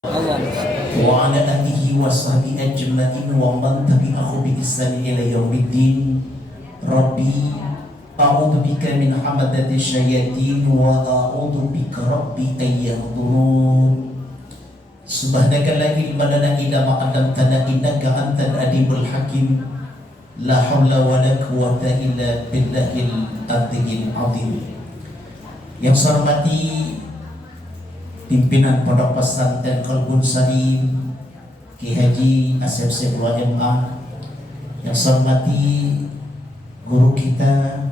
wa ala alihi wa sahbihi ajma'in wa man tabi'ahu bi ihsan ila yaumiddin. Rabbi a'udzu bika min hamadati syayatin wa a'udzu bika rabbi ay yahdurun. Subhanaka la ilma lana illa ma 'allamtana innaka antal alimul hakim. La haula wa la quwwata illa billahil aliyyil azim. Yang saya hormati pimpinan Pondok Pesantren Qalbun Salim Ki Haji Asep Sebuah MA, yang saya hormati guru kita,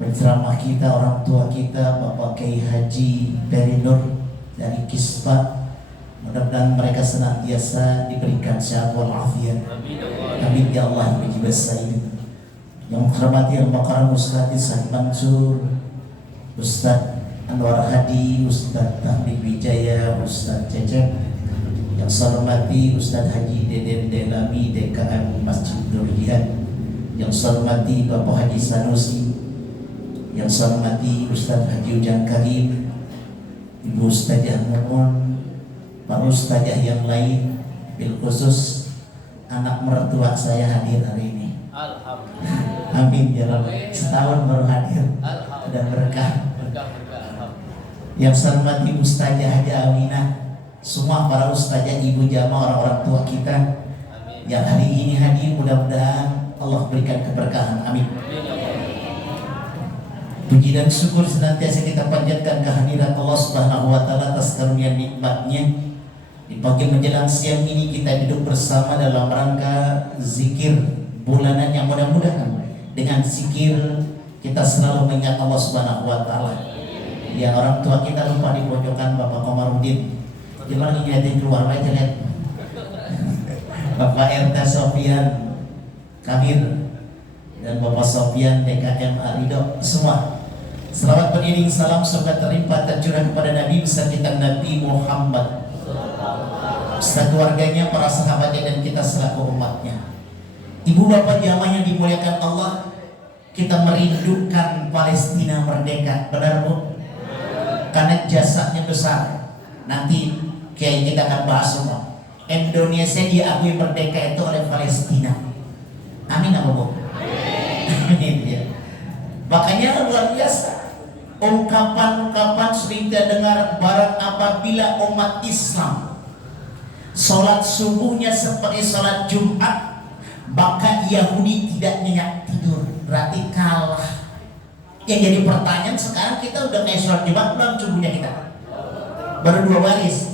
penceramah kita, orang tua kita, Bapak Kiai Haji Peri Nur dari Kispa. Mudah-mudahan mereka senantiasa diberikan sehat walafiat. Amin ya Allah ya Sayyid. Yang hormati Al-Maqaram Ustaz Ihsan Mansur, Ustaz Anwar Hadi, Ustaz Tahmid Wijaya, Ustaz Cecep. Yang saya hormati Ustaz Haji Deden Delami DKM Masjid Nur Jihad. Yang saya hormati Bapak Haji Sanusi. Yang saya hormati Ustaz Haji Ujan Karim, Ibu Ustazah Mumun, Pak Ustazah yang lain, bil khusus anak mertua saya hadir hari ini. Alhamdulillah. Amin ya Rabbi. Setahun baru hadir dan berkah. Yang saya hormati Ustazah Haji Aminah, semua para ustazah, ibu jamaah, orang-orang tua kita yang hari ini hadir, mudah-mudahan Allah berikan keberkahan. Amin. Puji dan syukur senantiasa kita panjatkan kehadirat Allah Subhanahu wa taala atas karunia nikmatnya. Di pagi menjelang siang ini kita duduk bersama dalam rangka zikir bulanan yang mudah-mudahan dengan zikir kita selalu mengingat Allah Subhanahu wa taala. Ya, orang tua kita lupa di pojokan Bapak Komarudin. Gimana ingetin keluar aja lihat. Bapak RT Sofian Kabir dan Bapak Sofian DKM Arido, semua selamat beriring salam surga terlimpah tercurah kepada Nabi besar kita Nabi Muhammad, beserta keluarganya, para sahabatnya, dan kita selaku umatnya. Ibu bapak jamaah yang dimuliakan Allah, kita merindukan Palestina merdeka, benar Bu? Karena jasanya besar. Nanti kayak kita akan bahas semua. Indonesia diakui merdeka itu oleh Palestina. Amin apa Bu? Amin ya. Makanya luar biasa ungkapan-ungkapan sering kita dengar, barang apabila umat Islam sholat subuhnya seperti sholat Jumat, maka Yahudi tidak nyenyak tidur, berarti kalah. Yang jadi pertanyaan sekarang, kita udah kayak sholat Jumat belum subuhnya kita? Baru 2 baris.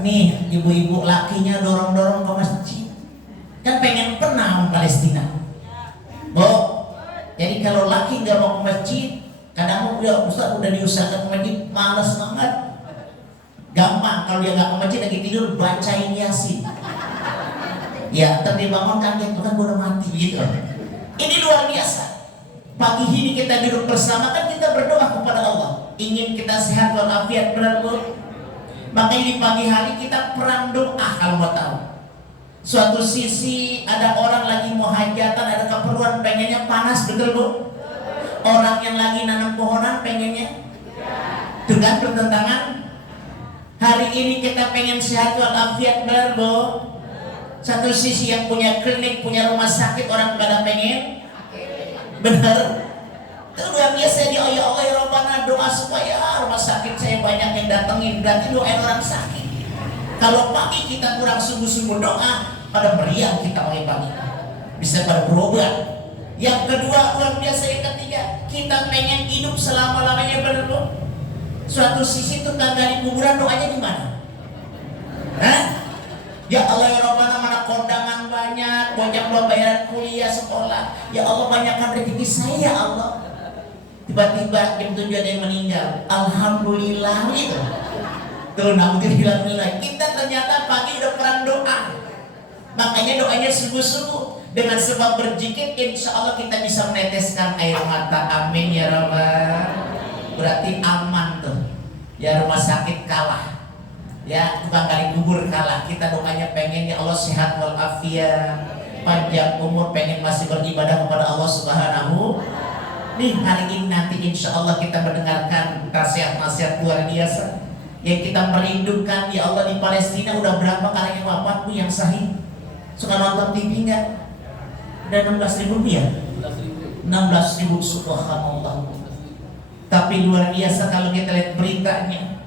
Nih ibu-ibu lakinya dorong-dorong ke masjid, kan pengen pernah Palestina. Bu, jadi kalau laki nggak mau ke masjid, kadang udah Ustaz udah diusahakan ke masjid, malas banget. Gampang kalau dia nggak ke masjid lagi tidur, bacain Yasin. Ya, tapi bangun kaget, tuh kan gue udah mati gitu. Ini luar biasa. Pagi ini kita duduk bersama, kan kita berdoa kepada Allah, ingin kita sehat walafiat, benar Bu? Makanya di pagi hari kita perang doa. Kalau mau tahu, suatu sisi ada orang lagi mau hajatan, ada keperluan, pengennya panas, betul Bu? Orang yang lagi nanam pohonan pengennya dengan bertentangan. Hari ini kita pengen sehat walafiat, benar Bu? Satu sisi yang punya klinik, punya rumah sakit, orang pada pengen, benar? Itu luar biasa. Dia ya Allah ya Rabbana, doa supaya rumah sakit saya banyak yang datengin, berarti doain orang sakit. Kalau pagi kita kurang sungguh-sungguh doa, pada meriang kita pagi-pagi bisa pada berobat. Yang kedua luar biasa, yang ketiga, kita pengen hidup selama-lamanya, benar Bu? Suatu sisi tuh gali kuburan, doanya gimana? Hah? Ya Allah ya Rabbana, mana kondangan banyak, banyak belum bayaran kuliah sekolah. Ya Allah, banyakkan rezeki saya ya Allah. Tiba-tiba jam 7 ada yang meninggal. Alhamdulillah gitu. Tuh alhamdulillah. Kita ternyata pagi udah perang doa. Makanya doanya sungguh-sungguh. Dengan sebab berzikir, insya Allah kita bisa meneteskan air mata. Amin ya Rabbal. Berarti aman tuh. Ya, rumah sakit kalah, ya tukang gali kubur kalah. Kita doanya pengen ya Allah sehat walafiat, panjang umur, pengen masih beribadah kepada Allah Subhanahu. Nih hari ini nanti insya Allah kita mendengarkan nasihat-nasihat luar biasa. Yang kita merindukan, ya Allah, di Palestina udah berapa kali wafatmu yang sahih? Suka nonton TV nggak? Udah 16.000 ya? 16.000, subhanallah. Tapi luar biasa kalau kita lihat beritanya,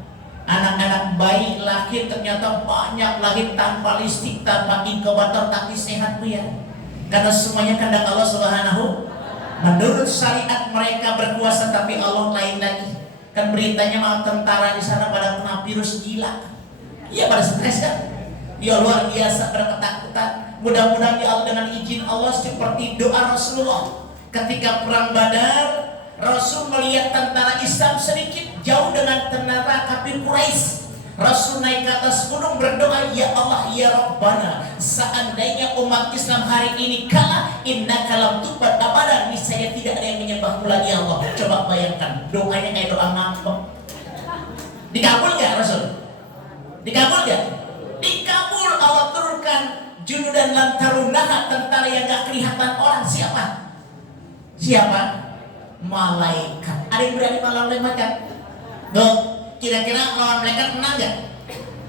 anak-anak bayi lahir ternyata banyak lahir tanpa listrik, tanpa inkubator, tapi sehat Bu ya. Karena semuanya kehendak Allah Subhanahu. Menurut syariat mereka berkuasa, tapi Allah lain lagi. Kan beritanya malah tentara di sana pada kena virus gila. Iya, pada stres kan? Ya luar biasa, pada ketakutan. Mudah-mudahan ya Allah, dengan izin Allah, seperti doa Rasulullah ketika perang Badar, Rasul melihat tentara Islam sedikit jauh dengan tentara kafir Quraisy. Rasul naik ke atas gunung berdoa, ya Allah ya Rabbana, seandainya umat Islam hari ini kalah, innaka lam tubat abadan, niscaya tidak ada yang menyembahmu lagi ya Allah. Coba bayangkan, doanya kayak doa ngambek. Dikabul gak Rasul? Dikabul gak? Dikabul. Allah turunkan junudan lantarunaha, tentara yang gak kelihatan orang. Siapa? Siapa? Malaikat. Ada yang berani melawan malaikat? Dok, kira-kira lawan malaikat menang gak?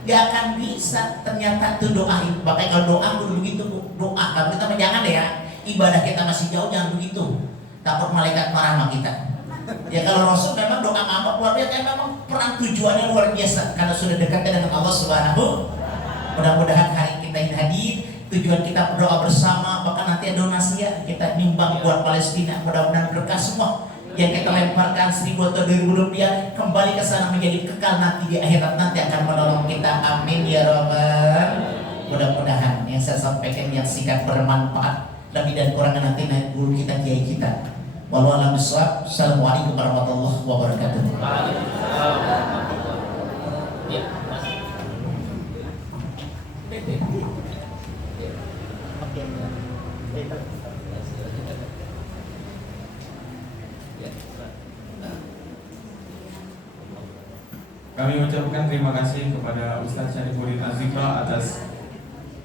Gak akan bisa. Ternyata itu doa. Makanya kalau doa dulu begitu, doa. Kalau kita jangan deh ya, ibadah kita masih jauh, jangan begitu. Takut malaikat marah sama kita. Ya kalau Rasul memang doa ngambek luar biasa, memang perang tujuannya luar biasa karena sudah dekat dengan Allah Subhanahu. Mudah-mudahan hari kita ini hadir, tujuan kita berdoa bersama, bahkan nanti ada donasi ya, kita nimbang buat Palestina. Mudah-mudahan berkah semua yang kita lemparkan 1.000 atau 2.000 rupiah kembali ke sana menjadi kekal nanti di akhirat, nanti akan menolong kita. Amin ya Rabbal. Mudah-mudahan yang saya sampaikan yang singkat bermanfaat, lebih dan kurangnya nanti naik guru kita, kiai kita. Wallahu a'lam bishawab. Assalamualaikum warahmatullahi wabarakatuh. Kami ucapkan terima kasih kepada Ustaz Syarifudin Az-Zikra atas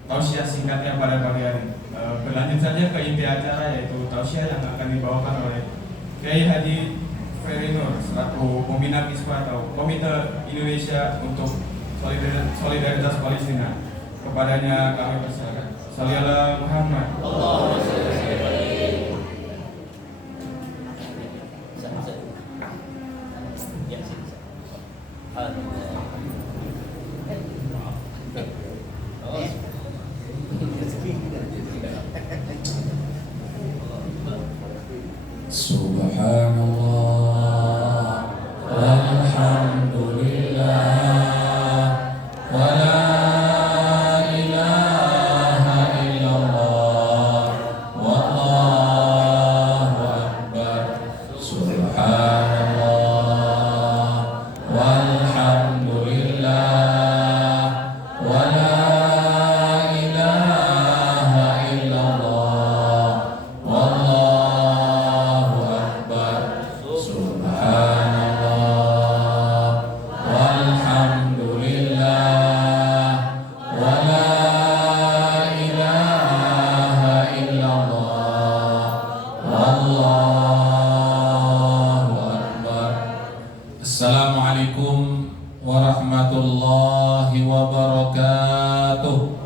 tausiah singkatnya pada pagi hari. Berlanjut saja ke inti acara, yaitu tausiah yang akan dibawakan oleh Kiai Haji Ferry Nur selaku pembina MISPA atau Komite Indonesia untuk Solidaritas Palestina. Kepadanya kami persilakan. Sallallahu Muhammad. Subhanallah walhamdulillah wa la ilaha illallah wallahu akbar. Subhanallah walhamdulillah wa la ilaha illallah wallahu akbar. Subhanallah walhamdulillah wa la ilaha illallah wallahu akbar. Assalamualaikum warahmatullahi wabarakatuh.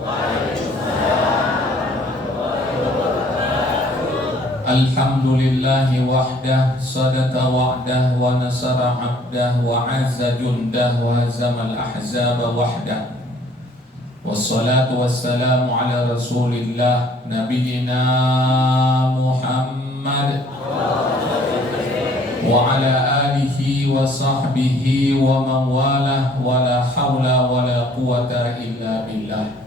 Alhamdulillahi wahdah, sadaqa wa'dah, wa nasara abdah, wa azza jundah, wa hazamal ahzaba wahdah. Wassalatu wassalamu ala rasulillah nabiyina Muhammad wa ala alihi wa sahbihi wa man walah, wa la hawla wa la quwata illa billah.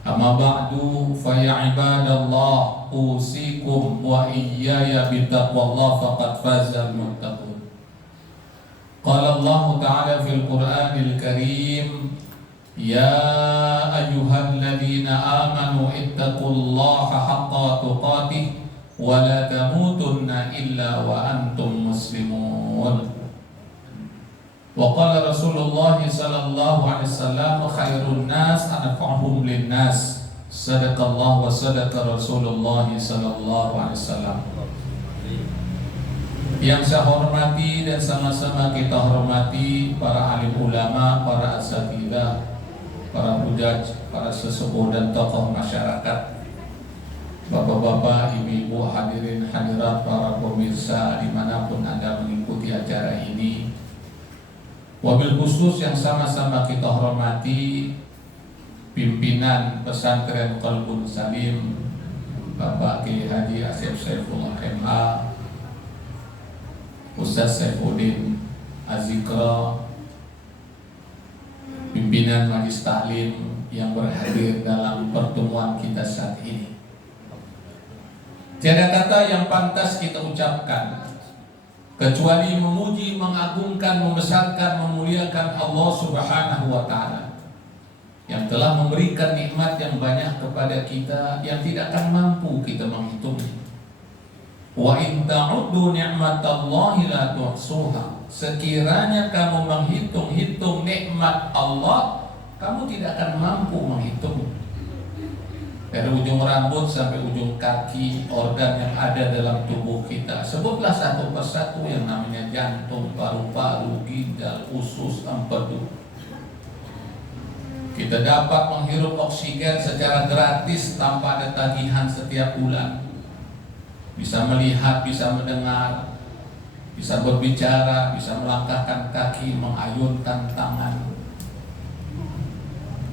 Amma ba'du, fa ya ibadallah, usikum wa iyaya bittaqwallah faqad fazal muttaqun. Qala Allah Ta'ala fil Qur'anil Karim, ya ayyuhalladzina amanu ittaqullaha haqqa tuqatih wa la tamutunna illa wa antum muslimun. Wa qala Rasulullah sallallahu alaihi wasallam, khairun nas anfa'uhum linnas. Sadaqallah wa sadaqa Rasulullah sallallahu alaihi wasallam. Yang saya hormati dan sama-sama kita hormati para alim ulama, para asatidzah, para hujaj, para sesepuh dan tokoh masyarakat, bapak-bapak, ibu-ibu, hadirin hadirat, para pemirsa dimanapun Anda mengikuti acara ini. Wabil khusus yang sama-sama kita hormati pimpinan pesantren Qalbun Salim, Bapak Kiai Haji Asep Saifullah MA, Ustaz Saifuddin Azikra, pimpinan Majelis Taklim yang berhadir dalam pertemuan kita saat ini. Tiada kata yang pantas kita ucapkan kecuali memuji, mengagungkan, membesarkan, memuliakan Allah Subhanahu wa Ta'ala yang telah memberikan nikmat yang banyak kepada kita yang tidak akan mampu kita menghitungnya. Wa in ta'uddu ni'matallahi la tuhsuha. Sekiranya kamu menghitung-hitung nikmat Allah, kamu tidak akan mampu menghitung. Dari ujung rambut sampai ujung kaki, organ yang ada dalam tubuh kita, sebutlah satu persatu yang namanya jantung, paru-paru, ginjal, usus, empedu. Kita dapat menghirup oksigen secara gratis tanpa ada tagihan setiap bulan. Bisa melihat, bisa mendengar, bisa berbicara, bisa melangkahkan kaki, mengayunkan tangan.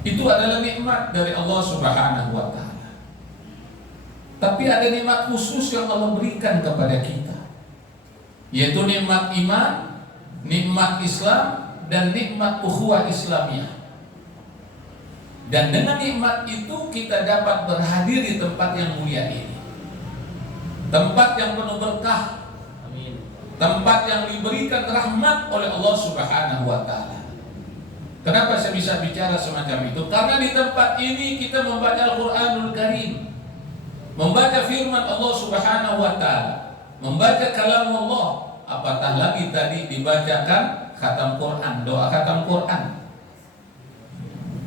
Itu adalah nikmat dari Allah Subhanahu wa Ta'ala. Tapi ada nikmat khusus yang Allah berikan kepada kita, yaitu nikmat iman, nikmat Islam, dan nikmat ukhuwah Islamiyah. Dan dengan nikmat itu kita dapat berhadir di tempat yang mulia ini, tempat yang penuh berkah, tempat yang diberikan rahmat oleh Allah Subhanahu wa Ta'ala. Kenapa saya bisa bicara semacam itu? Karena di tempat ini kita membaca Al-Quranul Karim, membaca firman Allah Subhanahu wa Ta'ala, membaca kalam Allah, apatah lagi tadi dibacakan khatam Quran, doa khatam Quran.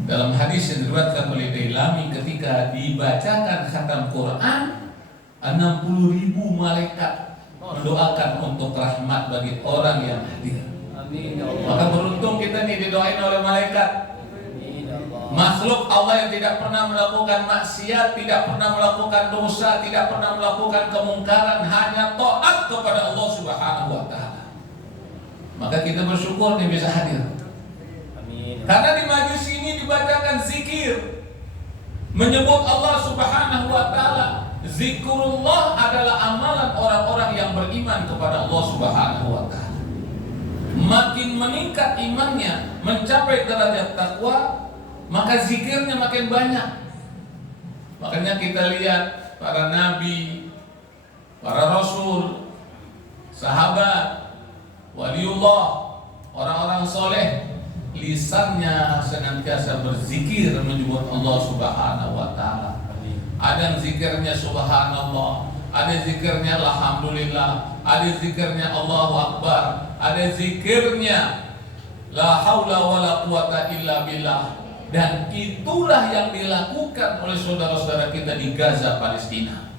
Dalam hadis yang diriwayatkan oleh Dailami, ketika dibacakan khatam Quran, 60.000 malaikat mendoakan untuk rahmat bagi orang yang hadir. Amin ya Allah. Maka beruntung kita nih didoain oleh malaikat. Makhluk Allah yang tidak pernah melakukan maksiat, tidak pernah melakukan dosa, tidak pernah melakukan kemungkaran, hanya taat kepada Allah Subhanahu wa Ta'ala. Maka kita bersyukur nih bisa hadir. Amin. Karena di majlis ini dibacakan zikir, menyebut Allah Subhanahu wa Ta'ala. Zikrullah adalah amalan orang-orang yang beriman kepada Allah Subhanahu wa Ta'ala. Makin meningkat imannya, mencapai derajat takwa, maka zikirnya makin banyak. Makanya kita lihat para nabi, para rasul, sahabat, waliullah, orang-orang soleh, lisannya senantiasa berzikir menyebut Allah Subhanahu wa Ta'ala. Ada yang zikirnya subhanallah, ada zikirnya alhamdulillah, ada zikirnya Allahu Akbar, ada zikirnya la haula wala quwata illa billah. Dan itulah yang dilakukan oleh saudara-saudara kita di Gaza, Palestina.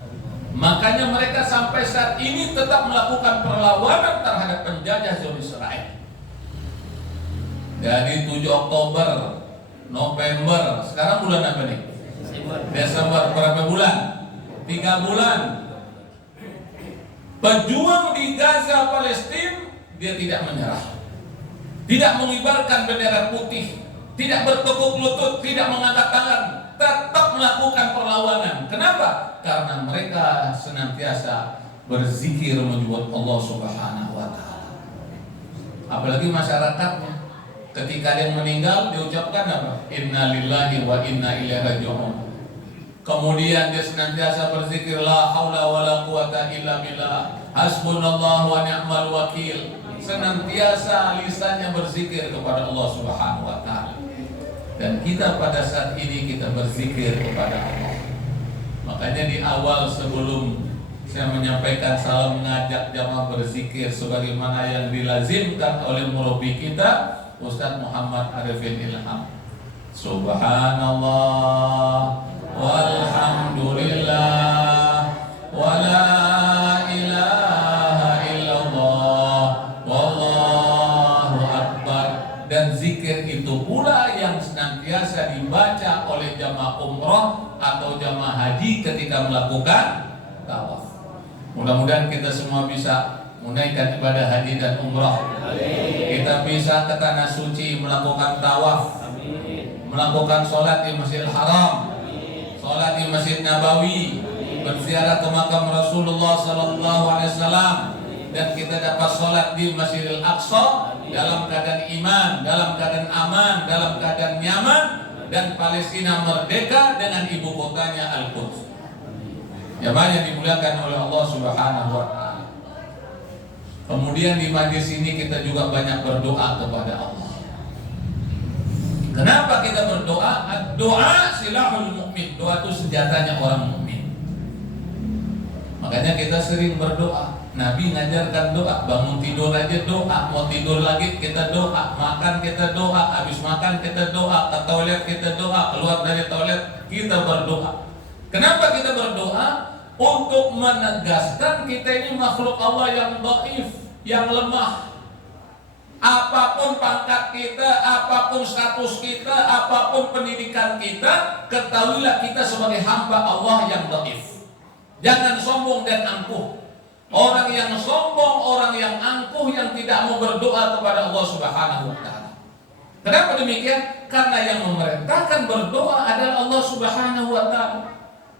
Makanya mereka sampai saat ini tetap melakukan perlawanan terhadap penjajah Zionis Israel. Dari 7 Oktober, November, sekarang bulan apa nih? Desember, berapa bulan? 3 bulan. Pejuang di Gaza, Palestina, dia tidak menyerah, tidak mengibarkan bendera putih, tidak bertekuk lutut, tidak mengangkat tangan, tetap melakukan perlawanan. Kenapa? Karena mereka senantiasa berzikir menyebut Allah Subhanahu wa Ta'ala. Apalagi masyarakatnya, ketika ada yang meninggal diucapkan apa? Inna lillahi wa inna ilaihi raji'un. Kemudian dia senantiasa berzikir la haula wala quwata illa billah, hasbunallahu wa ni'mal wakil. Senantiasa lisannya berzikir kepada Allah Subhanahu wa Ta'ala. Dan kita pada saat ini kita berzikir kepada Allah. Makanya di awal sebelum saya menyampaikan salam, mengajak jamaah berzikir sebagaimana yang dilazimkan oleh murabbi kita Ustaz Muhammad Arifin Ilham. Subhanallah walhamdulillah wa la ilaha illallah biasa dibaca oleh jamaah umroh atau jamaah haji ketika melakukan tawaf. Mudah-mudahan kita semua bisa menunaikan ibadah haji dan umroh. Kita bisa ke tanah suci melakukan tawaf, melakukan sholat di Masjidil Haram, sholat di Masjid Nabawi, berziarah ke makam Rasulullah Sallallahu Alaihi Wasallam, dan kita dapat sholat di Masjidil Aqsa dalam keadaan iman, dalam keadaan aman, dalam keadaan nyaman, dan Palestina merdeka dengan ibu kotanya Al-Quds. Jamaah yang dimuliakan oleh Allah Subhanahu Wa Taala. Kemudian di majlis ini kita juga banyak berdoa kepada Allah. Kenapa kita berdoa? Doa silahul mukmin. Doa itu senjatanya orang mukmin. Makanya kita sering berdoa. Nabi ngajarkan doa. Bangun tidur aja doa. Mau tidur lagi kita doa. Makan kita doa. Habis makan kita doa. Ke toilet kita doa. Keluar dari toilet kita berdoa. Kenapa kita berdoa? Untuk menegaskan kita ini makhluk Allah yang dhaif, yang lemah. Apapun pangkat kita, apapun status kita, apapun pendidikan kita, ketahuilah kita sebagai hamba Allah yang dhaif. Jangan sombong dan angkuh. Orang yang sombong, orang yang angkuh, yang tidak mau berdoa kepada Allah Subhanahu wa Ta'ala. Kenapa demikian? Karena yang memerintahkan berdoa adalah Allah Subhanahu wa Ta'ala.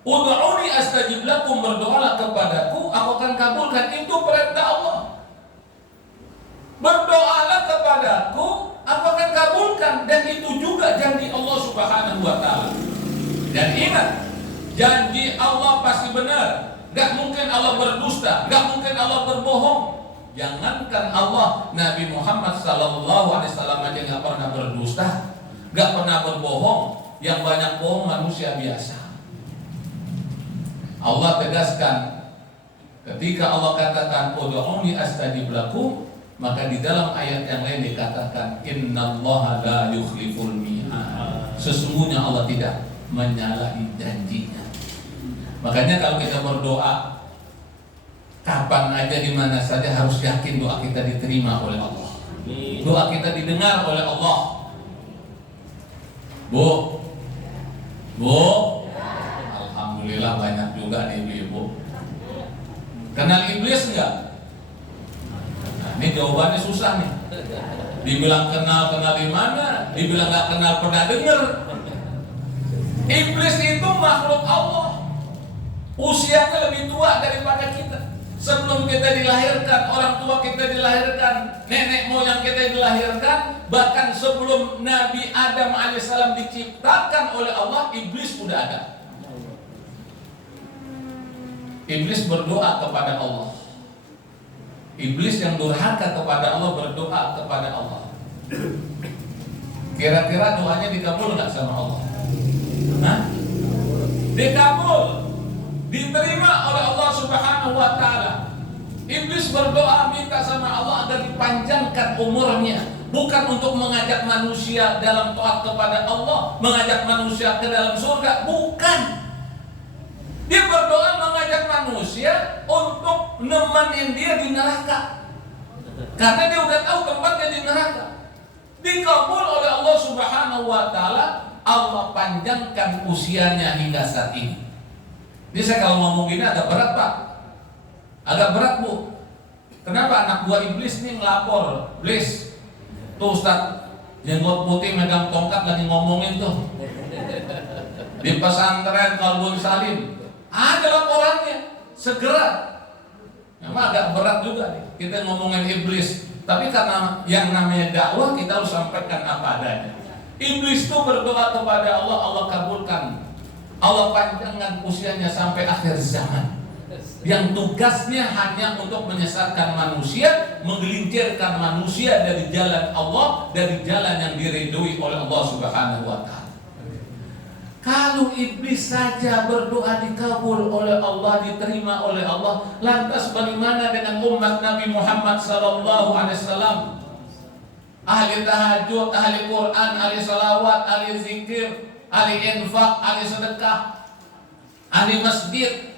Ud'uni astajib lakum, berdoalah kepadaku, aku akan kabulkan. Itu perintah Allah. Berdoalah kepadaku, aku akan kabulkan. Dan itu juga janji Allah Subhanahu wa Ta'ala. Dan ingat, janji Allah pasti benar. Gak mungkin Allah berdusta, gak mungkin Allah berbohong. Jangankan Allah, Nabi Muhammad Sallallahu Alaihi Wasallam aja gak pernah berdusta, gak pernah berbohong. Yang banyak bohong manusia biasa. Allah tegaskan, ketika Allah katakan ud'uni astajib lakum, maka di dalam ayat yang lain dikatakan innallaha la yukhliful mi'ad. Sesungguhnya Allah tidak menyalahi janjinya. Makanya kalau kita berdoa kapan aja di mana saja harus yakin doa kita diterima oleh Allah. Doa kita didengar oleh Allah. Bu, alhamdulillah banyak juga nih ibu. Kenal iblis enggak? Nah, ini jawabannya susah nih. Dibilang kenal di mana? Dibilang nggak kenal pernah dengar. Iblis itu makhluk Allah. Usianya lebih tua daripada kita. Sebelum kita dilahirkan, orang tua kita dilahirkan, nenek moyang kita dilahirkan, bahkan sebelum Nabi Adam alaihissalam diciptakan oleh Allah, iblis sudah ada. Iblis berdoa kepada Allah. Iblis yang durhaka kepada Allah berdoa kepada Allah. Kira-kira doanya dikabul nggak sama Allah? Hah? Dikabul, diterima oleh Allah Subhanahu wa Ta'ala. Iblis berdoa minta sama Allah agar dipanjangkan umurnya, bukan untuk mengajak manusia dalam taat kepada Allah, mengajak manusia ke dalam surga, bukan. Dia berdoa mengajak manusia untuk nemenin dia di neraka. Karena dia udah tahu tempatnya di neraka. Dikabul oleh Allah Subhanahu wa Ta'ala. Allah panjangkan usianya hingga saat ini. Ini saya kalau ngomong gini agak berat Pak. Agak berat Bu. Kenapa anak buah iblis nih ngelapor, iblis tuh Ustaz jenggot putih megang tongkat lagi ngomongin tuh di pesantren Qalbun Salim. Ada laporannya, segera. Memang agak berat juga nih kita ngomongin iblis. Tapi karena yang namanya dakwah kita harus sampaikan apa adanya. Iblis itu berdoa kepada Allah, Allah kabulkan. Allah panjangkan usianya sampai akhir zaman. Yang tugasnya hanya untuk menyesatkan manusia, menggelincirkan manusia dari jalan Allah, dari jalan yang diridhoi oleh Allah Subhanahu wa Ta'ala. Kalau iblis saja berdoa dikabul oleh Allah, diterima oleh Allah, lantas bagaimana dengan umat Nabi Muhammad sallallahu alaihi wasallam? Ahli tahajud, ahli Quran, ahli salawat, ahli zikir, ahli infak, ahli sedekah, ahli masjid,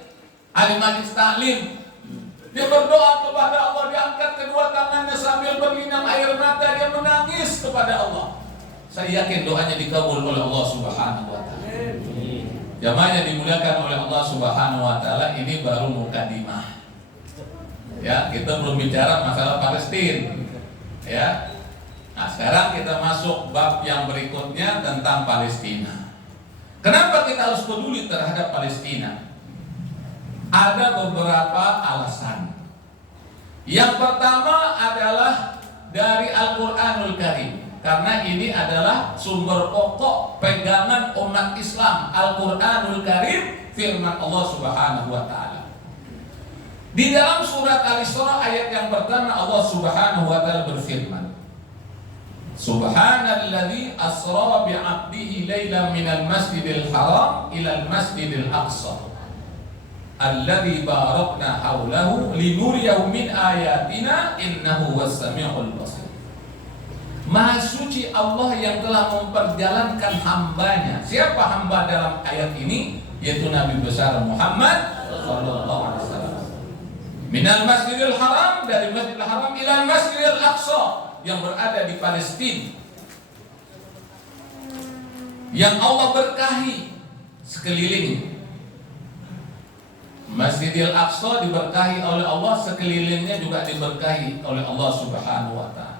ahli majlis taklim. Dia berdoa kepada Allah, diangkat kedua tangannya sambil berlinang air mata, dia menangis kepada Allah. saya yakin doanya dikabul oleh Allah Subhanahu wa taala. Jamaah yang dimuliakan oleh Allah Subhanahu wa taala, ini baru mukadimah. Ya, kita belum bicara masalah Palestina. Ya. Nah, sekarang kita masuk bab yang berikutnya tentang Palestina. Kenapa kita harus peduli terhadap Palestina? Ada beberapa alasan. Yang pertama adalah dari Al-Qur'anul Karim. Karena ini adalah sumber pokok pegangan umat Islam, Al-Qur'anul Karim, firman Allah Subhanahu wa taala. Di dalam surat Al-Isra ayat yang pertama Allah Subhanahu wa taala berfirman, Subhanalladzi asra bi'abdihi lailan minal masjidil haram ilal masjidil aqsa alladzi barakna haulahu linuriyahu min ayatina innahu was-sami'ul basir. Maha suci Allah yang telah memperjalankan hambanya. Siapa hamba dalam ayat ini? Yaitu Nabi besar Muhammad sallallahu alaihi wasallam. Minal masjidil haram, dari masjidil haram ilal masjidil aqsa yang berada di Palestina, yang Allah berkahi sekelilingnya. Masjidil Aqsa diberkahi oleh Allah, sekelilingnya juga diberkahi oleh Allah Subhanahu wa taala.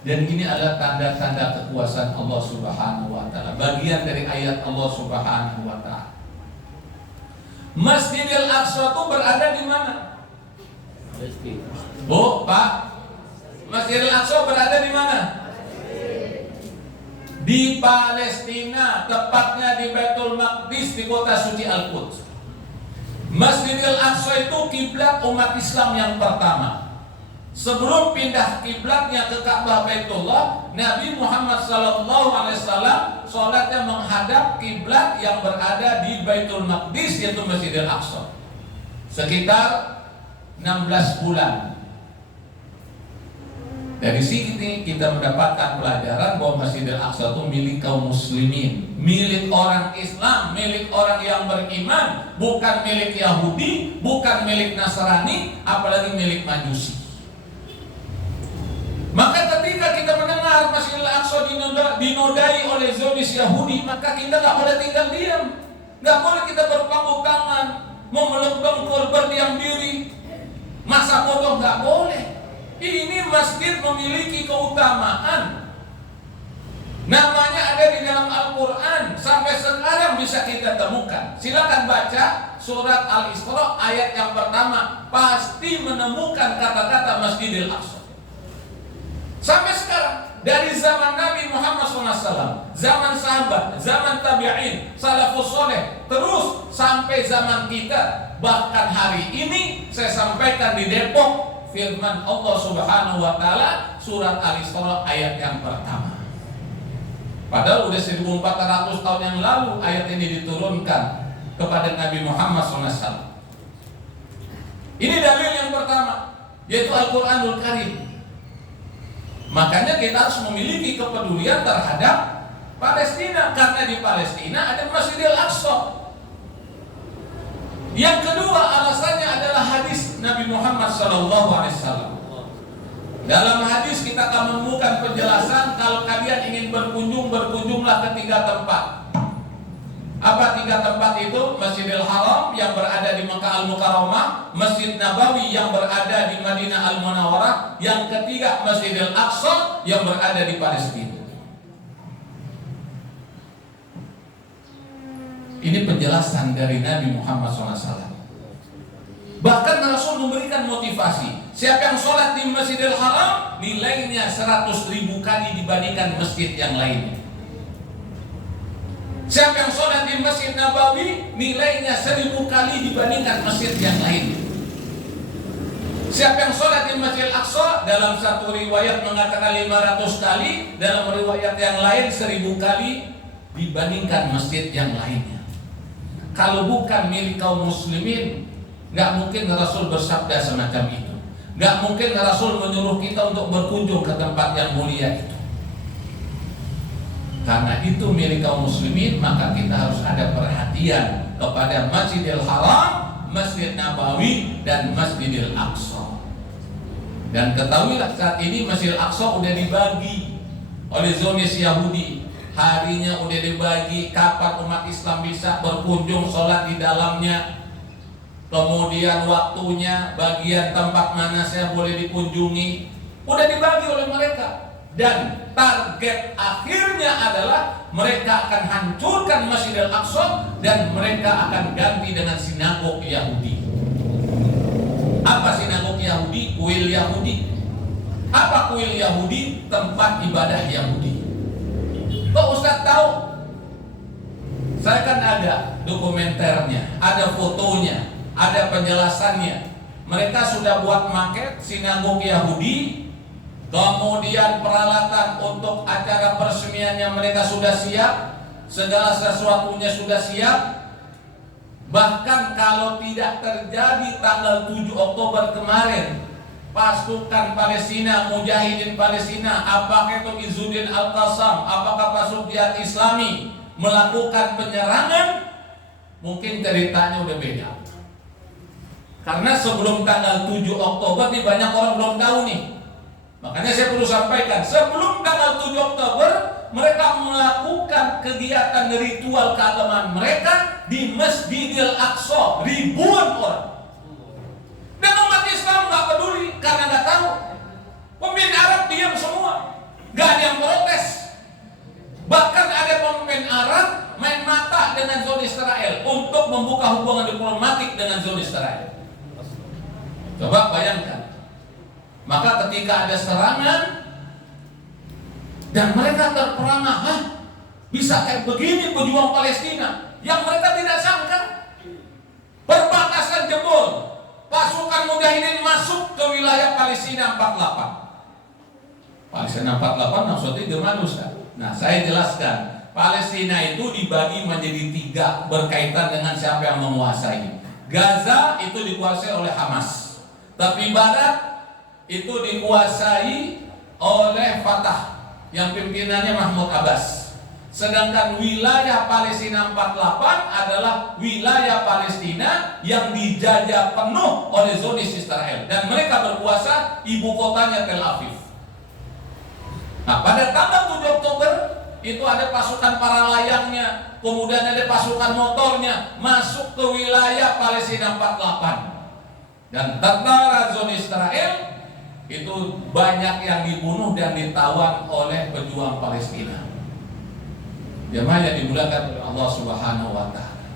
Dan ini adalah tanda-tanda kekuasaan Allah Subhanahu wa taala, bagian dari ayat Allah Subhanahu wa taala. Masjidil Aqsa itu berada di mana? Bu, Pak, Masjidil Aqsa berada di mana? Di Palestina, tepatnya di Baitul Maqdis, di kota suci Al-Quds. Masjidil Aqsa itu kiblat umat Islam yang pertama. Sebelum pindah kiblatnya ke Ka'bah Baitullah, Nabi Muhammad SAW sholatnya menghadap kiblat yang berada di Baitul Maqdis, yaitu Masjidil Aqsa. Sekitar 16 bulan. Dari sini kita mendapatkan pelajaran bahwa Masjidil Aqsa itu milik kaum muslimin, milik orang Islam, milik orang yang beriman, bukan milik Yahudi, bukan milik Nasrani, apalagi milik Majusi. Maka ketika kita mendengar Masjidil Aqsa dinodai oleh Zionis Yahudi, maka kita nggak boleh tinggal diam, nggak boleh kita berpangku tangan, memeluk dengkul, berdiam diri, masa bodoh nggak boleh. Ini masjid memiliki keutamaan. Namanya ada di dalam Al-Quran, sampai sekarang bisa kita temukan. Silakan baca surat Al-Isra ayat yang pertama, pasti menemukan kata-kata Masjidil Aqsa. Sampai sekarang, dari zaman Nabi Muhammad SAW, zaman sahabat, zaman tabi'in, salafus soleh, terus sampai zaman kita, bahkan hari ini saya sampaikan di Depok, firman Allah Subhanahu wa taala surat Al-Isra ayat yang pertama. Padahal udah 1400 tahun yang lalu ayat ini diturunkan kepada Nabi Muhammad SAW. Ini dalil yang pertama, yaitu Al-Qur'anul Karim. Makanya kita harus memiliki kepedulian terhadap Palestina, karena di Palestina ada Masjidil Aqsa. Yang kedua alasannya adalah hadis Nabi Muhammad SAW. Dalam hadis kita akan menemukan penjelasan, kalau kalian ingin berkunjung, berkunjunglah ke 3 tempat. Apa 3 tempat itu? Masjidil Haram yang berada di Mekah Al-Mukarramah, Masjid Nabawi yang berada di Madinah Al-Munawwarah, yang ketiga Masjidil Aqsa yang berada di Palestina. Ini penjelasan dari Nabi Muhammad SAW. Bahkan Rasul memberikan motivasi. Siapa yang sholat di Masjidil Haram, nilainya 100.000 kali dibandingkan masjid yang lainnya. Siapa yang sholat di Masjid Nabawi, nilainya 1000 kali dibandingkan masjid yang lainnya. Siapa yang sholat di Masjid Aqsa, dalam satu riwayat mengatakan 500 kali, dalam riwayat yang lain 1000 kali dibandingkan masjid yang lainnya. Kalau bukan milik kaum muslimin, nggak mungkin Rasul bersabda semacam itu. Nggak mungkin Rasul menyuruh kita untuk berkunjung ke tempat yang mulia itu. Karena itu milik kaum muslimin, maka kita harus ada perhatian kepada Masjidil Haram, Masjid Nabawi, dan Masjidil Aqsa. Dan ketahuilah saat ini Masjidil Aqsa udah dibagi oleh Zionis Yahudi. Harinya udah dibagi, kapan umat Islam bisa berkunjung sholat di dalamnya, kemudian waktunya, bagian tempat mana saya boleh dikunjungi, udah dibagi oleh mereka. Dan target akhirnya adalah mereka akan hancurkan Masjidil Aqsa dan mereka akan ganti dengan sinagog Yahudi. Apa sinagog Yahudi? Kuil Yahudi. Apa kuil Yahudi? Tempat ibadah Yahudi. Kok Ustaz tahu? Saya kan ada dokumenternya, ada fotonya, ada penjelasannya. Mereka sudah buat maket sinagog Yahudi. Kemudian peralatan untuk acara peresmiannya mereka sudah siap, segala sesuatunya sudah siap. Bahkan kalau tidak terjadi tanggal 7 Oktober kemarin, pasukan Palestina, Mujahidin Palestina, apakah itu Izzuddin Al-Qassam, apakah pasukan Jihad Islami melakukan penyerangan, mungkin ceritanya udah beda. Karena sebelum tanggal 7 Oktober nih banyak orang belum tahu nih. Makanya saya perlu sampaikan, sebelum tanggal 7 Oktober mereka melakukan kegiatan ritual keagamaan mereka di Masjidil Aqsa, ribuan orang. Dan umat Islam nggak peduli karena nggak tahu. Pemimpin Arab diam semua, nggak ada yang protes. Bahkan ada pemimpin Arab main mata dengan zona Israel untuk membuka hubungan diplomatik dengan zona Israel. Coba bayangkan. Maka ketika ada serangan dan mereka terperangah, bisa kayak begini pejuang Palestina yang mereka tidak sangka. Perbatasan jebol, pasukan Mujahidin masuk ke wilayah Palestina 48. Palestina 48 maksudnya di mana Ustaz? Nah, saya jelaskan. Palestina itu dibagi menjadi 3 berkaitan dengan siapa yang menguasai. Gaza itu dikuasai oleh Hamas. Tepi barat itu dikuasai oleh Fatah yang pimpinannya Mahmud Abbas. Sedangkan wilayah Palestina 48 adalah wilayah Palestina yang dijajah penuh oleh Zionis Israel dan mereka berkuasa, ibu kotanya Tel Aviv. Nah, pada tanggal 7 Oktober itu ada pasukan para layangnya, kemudian ada pasukan motornya masuk ke wilayah Palestina 48. Dan tentara Zionis Israel itu banyak yang dibunuh dan ditawan oleh pejuang Palestina. Jemaah yang dimuliakan oleh Allah Subhanahu wa taala.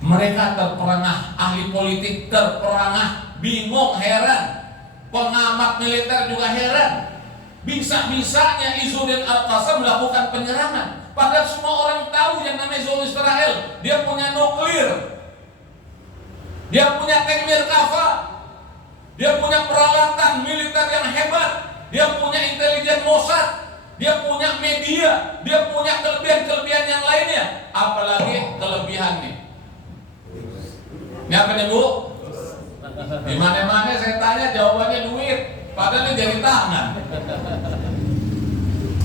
Mereka terperangah, ahli politik terperangah, bingung, heran. Pengamat militer juga heran. Bisa-bisanya Izzuddin Al-Qassam melakukan penyerangan. Padahal semua orang tahu yang namanya Zionis Israel, dia punya nuklir. Dia punya tank Merkava. Dia punya peralatan militer yang hebat, dia punya intelijen Mossad, dia punya media, dia punya kelebihan-kelebihan yang lainnya. Apalagi kelebihan nih. Ini apa nih Bu? Di mana-mana saya tanya jawabannya duit, padahal ini jari tangan.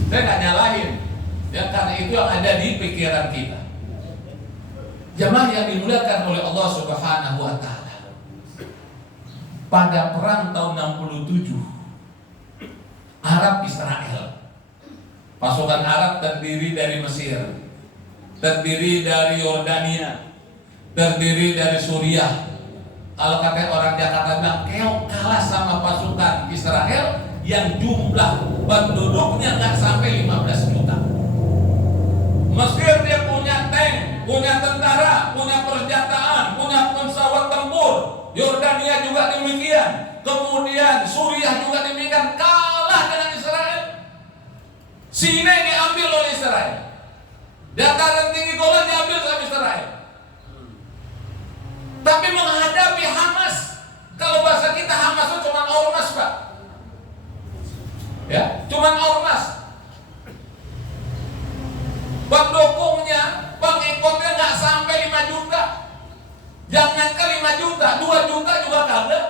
Saya nggak nyalahin, ya karena itu yang ada di pikiran kita. Jemaah yang dimuliakan oleh Allah Subhanahu wa taala. Pada perang tahun 67 Arab Israel, pasukan Arab terdiri dari Mesir, terdiri dari Yordania, terdiri dari Suriah. Kalau kata orang Jakarta bilang keok kalah sama pasukan Israel yang jumlah penduduknya nggak sampai 15 juta. Mesir dia punya tank, punya tentara, punya persenjataan, punya pesawat tempur. Yordania juga demikian. Kemudian Suriah juga demikian, kalah dengan Israel. Sinai diambil oleh Israel. Dataran tinggi Golan diambil oleh Israel. Tapi menghadapi Hamas, kalau bahasa kita Hamas itu cuma ormas, Pak. Ya, cuma ormas. Pendukungnya, pengikutnya nggak sampai 5 juta. Jangan ke 5 juta, 2 juta juga kagak.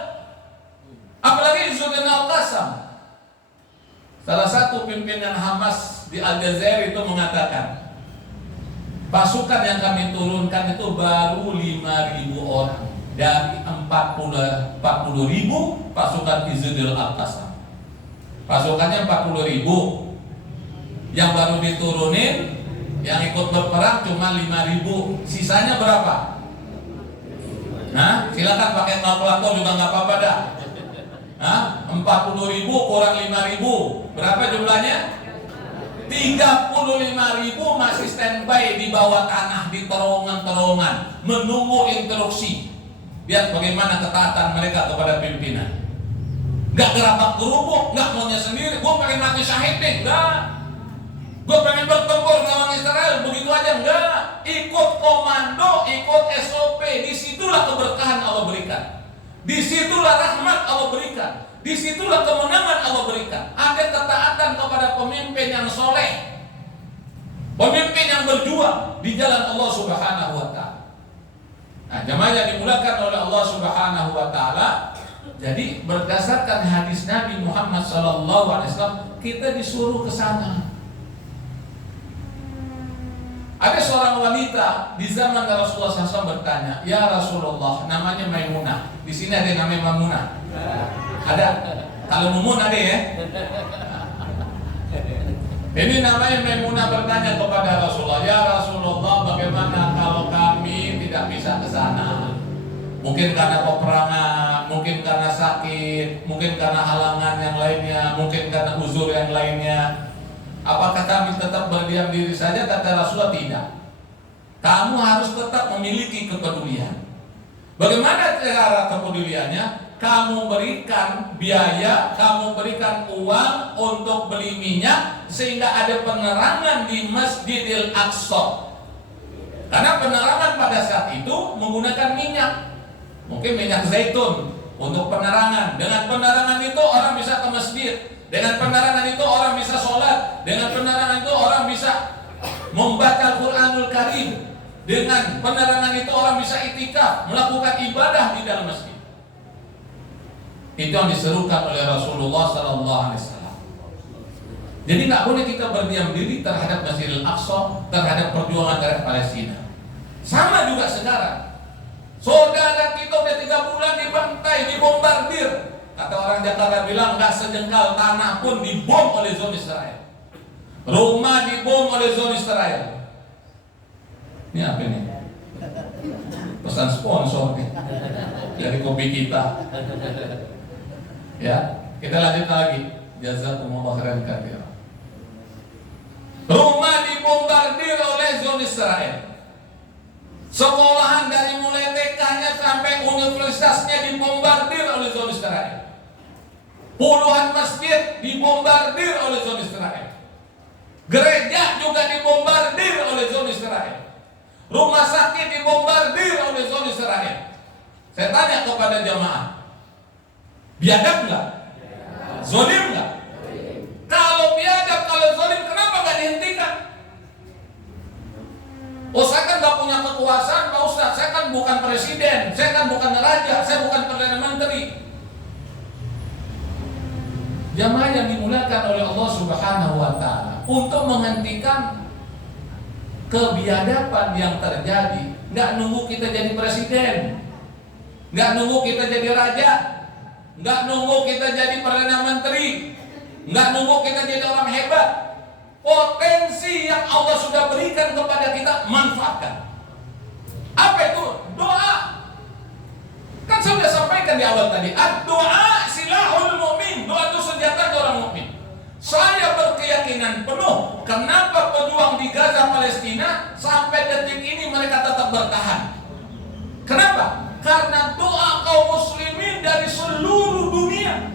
Apalagi Izzuddin Al-Qassam. Salah satu pimpinan Hamas di Aljazair itu mengatakan, pasukan yang kami turunkan itu baru 5.000 orang dari 40.000 pasukan Izzuddin Al-Qassam. Pasukannya 40.000. Yang baru diturunin, yang ikut berperang cuma 5.000. Sisanya berapa? Nah, silakan pakai kalkulator juga nggak apa-apa dah. 40.000 kurang 5.000, berapa jumlahnya? 35.000 masih standby di bawah tanah, di terowongan-terowongan, menunggu instruksi. Lihat bagaimana ketaatan mereka kepada pimpinan. Gak gerabak gerubuk, gak maunya sendiri. Gue pengen mati syahid nih, enggak. Gue pengen bertempur lawan Israel, begitu aja, enggak. Ikut komando, ikut SOP. Disitulah keberkahan Allah berikan. Disitulah rahmat Allah berikan. Disitulah kemenangan Allah berikan. Ada ketaatan kepada pemimpin yang soleh, pemimpin yang berjuang di jalan Allah Subhanahu wa Ta'ala. Nah, jemaah yang dimulakan oleh Allah Subhanahu wa Ta'ala. Jadi berdasarkan hadis Nabi Muhammad SAW, kita disuruh ke sana. Ada seorang wanita di zaman Rasulullah SAW bertanya, "Ya Rasulullah," namanya Maimunah. Di sini ada yang namanya Maimunah? Ada. Kalau Mumun ada ya. Ini namanya Maimunah bertanya kepada Rasulullah, "Ya Rasulullah, bagaimana kalau kami tidak bisa ke sana? Mungkin karena peperangan, mungkin karena sakit, mungkin karena halangan yang lainnya, mungkin karena uzur yang lainnya. Apakah kami tetap berdiam diri saja?" Kata Rasulullah, "Tidak. Kamu harus tetap memiliki kepedulian." Bagaimana cara kepeduliannya? Kamu berikan biaya, kamu berikan uang untuk beli minyak sehingga ada penerangan di Masjidil Aqsa. Karena penerangan pada saat itu menggunakan minyak, mungkin minyak zaitun untuk penerangan. Dengan penerangan itu orang bisa ke masjid. Dengan penerangan itu orang bisa sholat. Dengan penerangan itu orang bisa membaca Quranul Karim. Dengan penerangan itu orang bisa itikaf, melakukan ibadah di dalam masjid. Itu yang diserukan oleh Rasulullah SAW. Jadi nggak boleh kita berdiam diri terhadap Masjidil Aqsa, terhadap perjuangan dari Palestina. Sama juga sekarang. Saudara kita udah 3 bulan dibantai, dibombardir. Kata orang Jakarta bilang, nggak sejengkal tanah pun dibom oleh zon Israel. Rumah dibom oleh zon Israel. Ini apa ini? Pesan sponsor nih dari kopi kita. Ya, kita lanjut lagi. Jazakumullah khairan katsira. Rumah dibombardir oleh zon Israel. Sekolahan dari mulai TK-nya sampai universitasnya dibombardir oleh zon Israel. Puluhan masjid dibombardir oleh zon Israel. Gereja juga dibombardir oleh zon Israel. Rumah sakit dibombardir oleh zon Israel. Saya tanya kepada jamaah, biadab nggak? Zolim nggak? Kalau biadab, kalau zolim, kenapa nggak dihentikan? Oh, saya kan nggak punya kekuasaan, Pak Ustaz. Saya kan bukan presiden, saya kan bukan raja, saya bukan perdana menteri. Jamaah yang dimulakan oleh Allah Subhanahu wa Ta'ala, untuk menghentikan kebiadaban yang terjadi, nggak nunggu kita jadi presiden, nggak nunggu kita jadi raja, nggak nunggu kita jadi perdana menteri, nggak nunggu kita jadi orang hebat. Potensi yang Allah sudah berikan kepada kita, manfaatkan. Apa itu? Doa. Kan saya sudah sampaikan di awal tadi, doa silahul mu'min. Doa itu senjata orang mukmin. Saya berkeyakinan penuh, kenapa pejuang di Gaza Palestina sampai detik ini mereka tetap bertahan. Kenapa? Karena doa kaum muslimin dari seluruh dunia.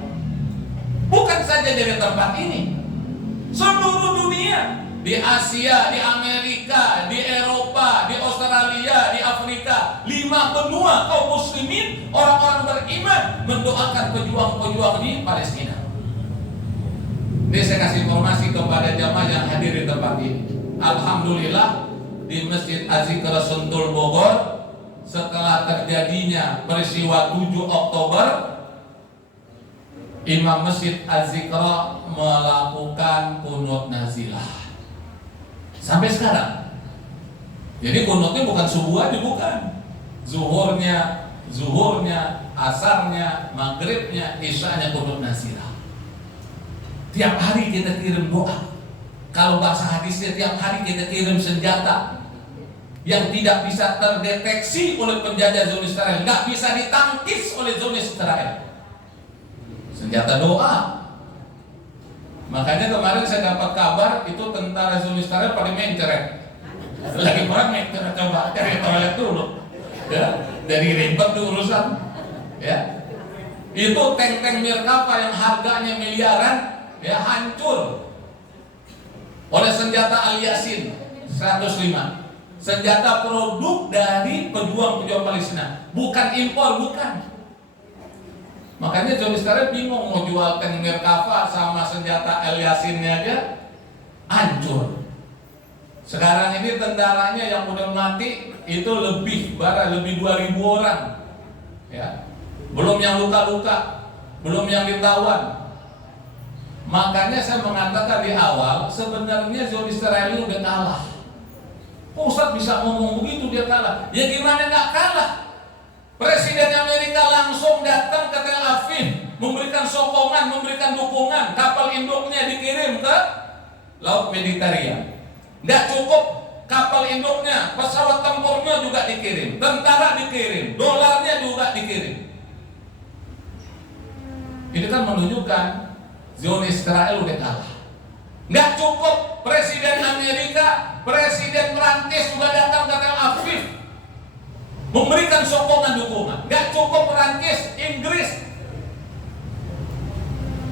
Bukan saja dari tempat ini, seluruh dunia. Di Asia, di Amerika, di Eropa, di Australia, di Afrika, 5 benua kaum muslimin, orang-orang beriman mendoakan pejuang-pejuang di Palestina. Ini saya kasih informasi kepada jamaah yang hadir di tempat ini. Alhamdulillah, di Masjid Az-Zikra Sentul Bogor, setelah terjadinya peristiwa 7 Oktober, Imam Masjid Az-Zikra melakukan kunut nazilah sampai sekarang. Jadi kunutnya bukan subuh aja, bukan. Zuhurnya, asarnya, maghribnya, isyanya kunut nazilah. Tiap hari kita kirim doa. Kalau bahasa hadisnya tiap hari kita kirim senjata yang tidak bisa terdeteksi oleh penjajah zona Israel, nggak bisa ditangkis oleh zona Israel. Senjata doa. Makanya kemarin saya dapat kabar itu tentara zona Israel pada menceret. Lagi perang menceret, coba cari toilet dulu. Ya, dari ribet tuh urusan. Ya. Itu tank-tank Mirkava yang harganya miliaran, ya hancur oleh senjata Al-Yasin 105. Senjata produk dari pejuang-pejuang Palestina, bukan impor, bukan. Makanya zona Israel bingung mau jual tank Mirkava sama senjata Al-Yasinnya aja hancur. Sekarang ini tentaranya yang udah mati itu lebih 2.000 orang. Ya. Belum yang luka-luka, belum yang ditawan. Makanya saya mengatakan di awal, sebenarnya zona Israel ini udah kalah. Pusat bisa ngomong begitu dia kalah. Ya gimana nggak kalah? Presiden Amerika langsung datang ke Tel Aviv, memberikan sokongan, memberikan dukungan. Kapal induknya dikirim ke Laut Mediterania. Nggak cukup kapal induknya, pesawat tempurnya juga dikirim, tentara dikirim, dolarnya juga dikirim. Ini kan menunjukkan zona Israel udah kalah. Nggak cukup Presiden Amerika, Presiden Prancis juga datang ke Tel Aviv memberikan sokongan dukungan. Nggak cukup Prancis, Inggris,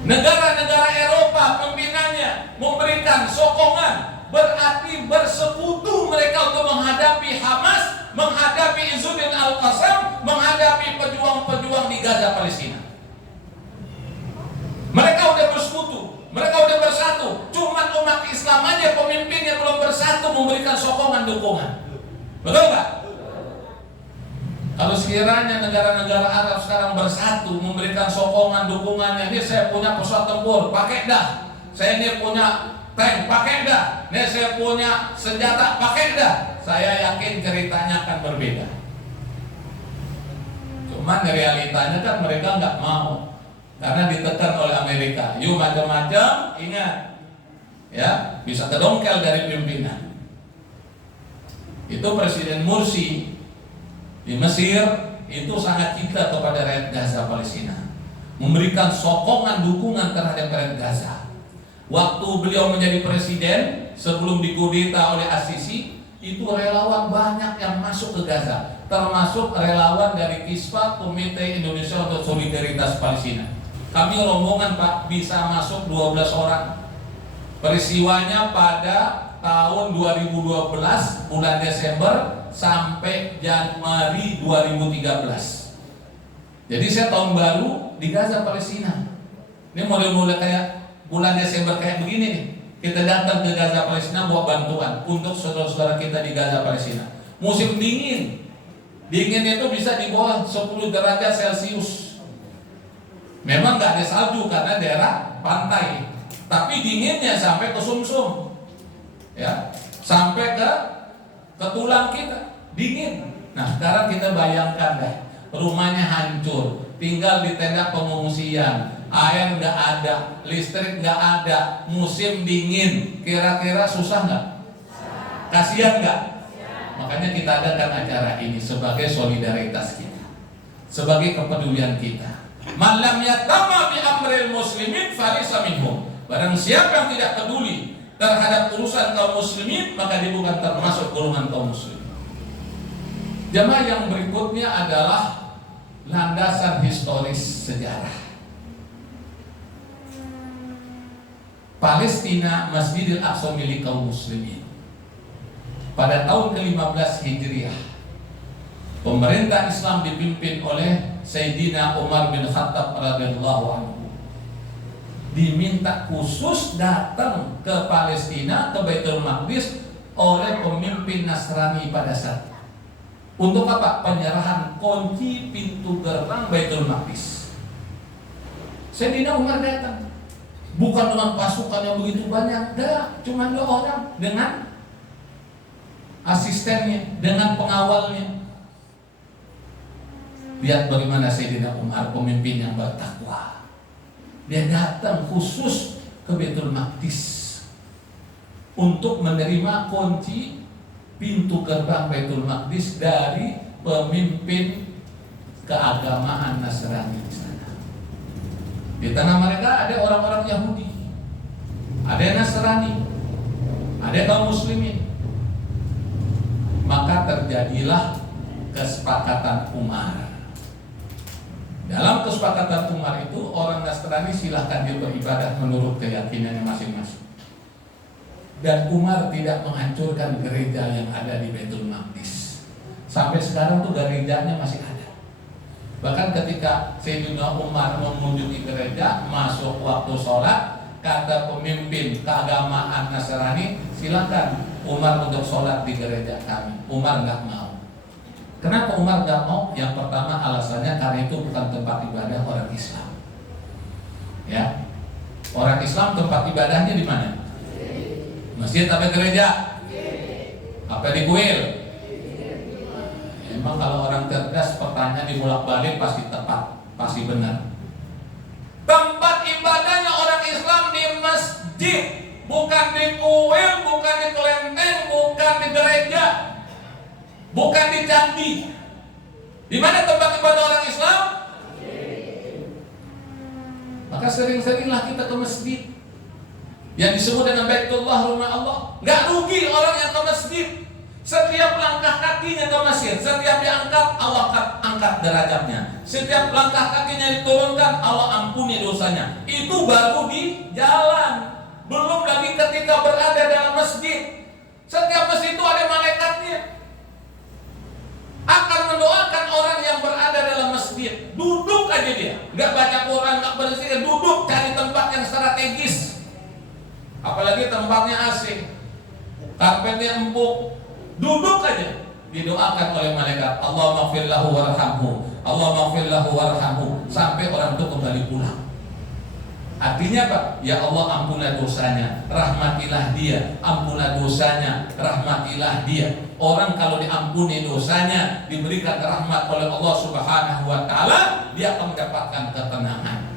negara-negara Eropa pimpinannya memberikan sokongan. Berarti bersekutu mereka untuk menghadapi Hamas, menghadapi Izzuddin Al-Qassam, menghadapi pejuang-pejuang di Gaza Palestina. Mereka udah bersekutu, mereka udah bersatu. Cuman umat Islam aja pemimpinnya belum bersatu memberikan sokongan dukungan. Betul nggak? Kalau sekiranya negara-negara Arab sekarang bersatu memberikan sokongan dukungannya, ini saya punya pesawat tempur, pakai dah. Saya ini punya tank, pakai dah. Ini saya punya senjata, pakai dah. Saya yakin ceritanya akan berbeda. Cuman realitanya kan mereka nggak mau. Karena ditekan oleh Amerika, yuk macam-macam, ingat, ya bisa kedongkel dari pimpinan. Itu Presiden Mursi di Mesir itu sangat cinta kepada rakyat Gaza Palestina, memberikan sokongan dukungan terhadap rakyat Gaza. Waktu beliau menjadi presiden sebelum dikudeta oleh As-Sisi, itu relawan banyak yang masuk ke Gaza, termasuk relawan dari KISPA, Komite Indonesia untuk Solidaritas Palestina. Kami rombongan Pak bisa masuk 12 orang. Peristiwanya pada tahun 2012 bulan Desember sampai Januari 2013. Jadi saya tahun baru di Gaza Palestina. Ini model-model kayak bulan Desember kayak begini nih. Kita datang ke Gaza Palestina bawa bantuan untuk saudara-saudara kita di Gaza Palestina. Musim dingin. Dingin itu bisa di bawah 10 derajat Celcius. Memang nggak ada salju karena daerah pantai, tapi dinginnya sampai ke sumsum, ya, sampai ke tulang kita, dingin. Nah sekarang kita bayangkan deh, rumahnya hancur, tinggal di tenda pengungsian, air nggak ada, listrik nggak ada, musim dingin, kira-kira susah nggak? Kasihan nggak? Makanya kita adakan acara ini sebagai solidaritas kita, sebagai kepedulian kita. Man lam yatama bi amril muslimin falaysa minhum. Barang siapa yang tidak peduli terhadap urusan kaum muslimin, maka dia bukan termasuk golongan kaum muslimin. Jamaah yang berikutnya adalah landasan historis sejarah. Palestina, Masjidil Aqsa milik kaum muslimin. Pada tahun ke-15 Hijriah, pemerintah Islam dipimpin oleh Sayyidina Umar bin Khattab radhiyallahu anhu diminta khusus datang ke Palestina, ke Baitul Maqdis oleh pemimpin Nasrani pada saat. Untuk apa? Penyerahan kunci pintu gerbang Baitul Maqdis. Sayyidina Umar datang, bukan dengan pasukan yang begitu banyak, enggak, cuma 2 orang dengan asistennya, dengan pengawalnya. Lihat bagaimana Sayyidina Umar, pemimpin yang bertakwa. Dia datang khusus ke Baitul Maqdis. untuk menerima kunci pintu gerbang Baitul Maqdis dari pemimpin keagamaan Nasrani di sana. Di tengah mereka ada orang-orang Yahudi, ada Nasrani, ada kaum muslimin. Maka terjadilah kesepakatan Umar. Dalam kesepakatan Umar itu orang Nasrani silahkan dia beribadah menurut keyakinannya masing-masing. Dan Umar tidak menghancurkan gereja yang ada di Baitul Maqdis. Sampai sekarang tuh gerejanya masih ada. Bahkan ketika Sayyidina Umar mengunjungi gereja, masuk waktu sholat, kata pemimpin keagamaan Nasrani, silakan Umar untuk sholat di gereja kami. Umar nggak mau. Kenapa Umar nggak mau? Yang pertama alasannya karena itu bukan tempat ibadah orang Islam. Ya, orang Islam tempat ibadahnya di mana? Masjid apa gereja? Apa di kuil? Emang kalau orang cerdas pertanyaan dimulak-balik pasti tepat, pasti benar. Tempat ibadahnya orang Islam di masjid, bukan di kuil, bukan di kelenteng, bukan di gereja, bukan di candi. Di mana tempat ibadah orang Islam? Maka sering-seringlah kita ke masjid yang disebut dengan Baitullah, rumah Allah. Gak rugi orang yang ke masjid. Setiap langkah kakinya ke masjid, setiap diangkat Allah angkat derajatnya. Setiap langkah kakinya diturunkan Allah ampuni dosanya. Itu baru di jalan. Belum lagi ketika berada dalam masjid. Setiap masjid itu ada malaikatnya, akan mendoakan orang yang berada dalam masjid. Duduk aja dia, gak baca Quran, gak berzikir, duduk cari tempat yang strategis. Apalagi tempatnya asing, karpetnya empuk, duduk aja didoakan oleh malaikat. Allahumma ighfir lahu warhamhu, Allahumma ighfir lahu warhamhu, sampai orang itu kembali pulang. Artinya apa? Ya Allah ampunilah dosanya, rahmatilah dia, ampunilah dosanya, rahmatilah dia. Orang kalau diampuni dosanya, diberikan rahmat oleh Allah Subhanahu wa taala, dia akan mendapatkan ketenangan.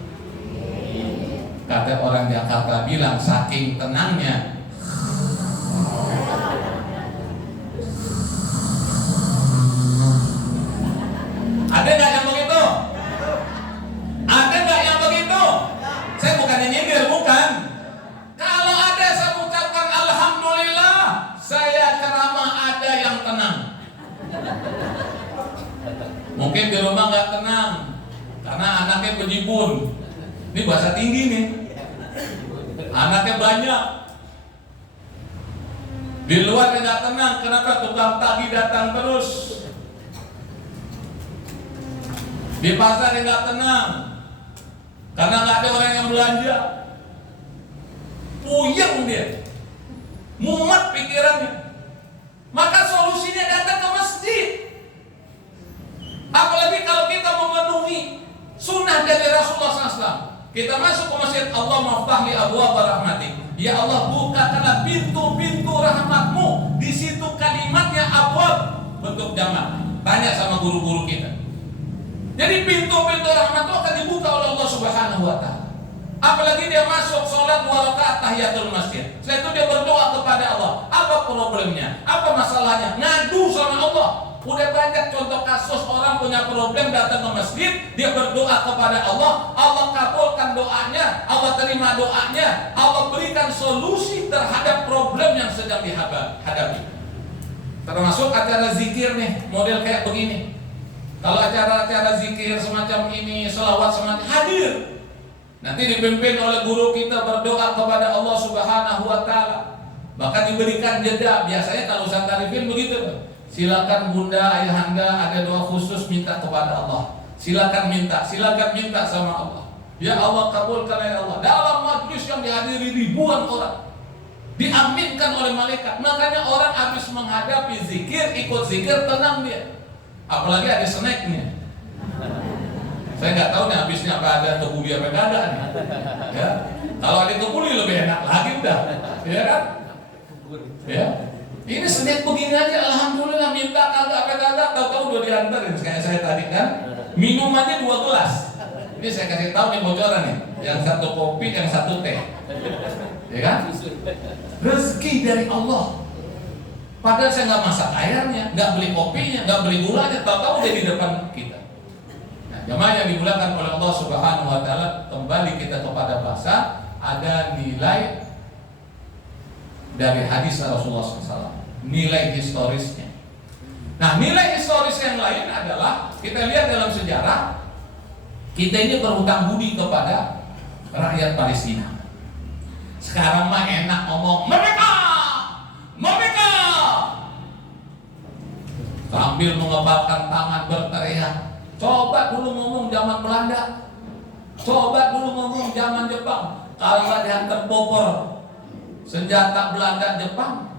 Kata orang Jakarta bilang, saking tenangnya ada nggak yang begitu? Ada nggak yang begitu? Saya bukannya nyindir, bukan. Kalau ada saya ucapkan alhamdulillah, saya ceramah ada yang tenang. Mungkin di rumah nggak tenang karena anaknya bejibun. Ini bahasa tinggi nih. Anaknya banyak. Di luar nggak tenang. Kenapa tukang tagih datang terus? Di pasar nggak tenang karena nggak ada orang yang belanja. Puyeng dia, mumet pikirannya. Maka solusinya datang ke masjid. Apalagi kalau kita memenuhi sunnah dari Rasulullah SAW. Kita masuk ke masjid, Allah maftah li abwaab rahmatik. Ya Allah, bukakanlah pintu-pintu rahmatmu. Di situ kalimatnya abwaab, bentuk jamak. Tanya sama guru-guru kita. Jadi pintu-pintu rahmat itu akan dibuka oleh Allah Subhanahu wa taala. Apalagi dia masuk sholat 2 rakaat tahiyatul masjid. Setelah itu dia berdoa kepada Allah. Apa problemnya? Apa masalahnya? Ngadu sama Allah. Udah banyak contoh kasus orang punya problem datang ke masjid, dia berdoa kepada Allah, Allah kabulkan doanya, Allah terima doanya, Allah berikan solusi terhadap problem yang sedang dihadapi. Termasuk acara zikir nih, model kayak begini. Kalau acara-acara zikir semacam ini, selawat semacam hadir. Nanti dipimpin oleh guru kita berdoa kepada Allah Subhanahu wa taala. Maka diberikan jeda. Biasanya kalau Ustaz Arifin begitu. Silakan bunda, ayahanda ada doa khusus minta kepada Allah. Silakan minta sama Allah. Ya Allah kabulkan ya Allah. Dalam majlis yang dihadiri ribuan orang, diaminkan oleh malaikat. Makanya orang habis menghadapi zikir, ikut zikir, tenang dia. Apalagi ada snacknya. Saya nggak tahu nih habisnya apa ada kebuli apa nggak ada nih. Ya, kalau ada kebuli lebih enak lagi udah, ya kan? Ya. Ini snack begini aja, alhamdulillah minta kagak apa kagak, tahu-tahu udah diantarin kayak saya tadi kan. Minumannya 2 gelas. Ini saya kasih tahu nih bocoran nih, yang satu kopi, yang satu teh, ya kan? Rezeki dari Allah. Padahal saya nggak masak airnya, nggak beli kopinya, nggak beli gulanya, tahu-tahu udah di depan kita. Nah, jemaah yang dimuliakan oleh Allah Subhanahu Wa Taala, kembali kita kepada bahasa, ada nilai dari hadis Rasulullah SAW, nilai historisnya. Nah, nilai historis yang lain adalah kita lihat dalam sejarah, kita ini berhutang budi kepada rakyat Palestina. Sekarang mah enak ngomong merdeka, merdeka, sambil mengepalkan tangan berteriak. Coba dulu ngomong zaman Belanda, coba dulu ngomong zaman Jepang. Kalau dihantar popor senjata Belanda Jepang,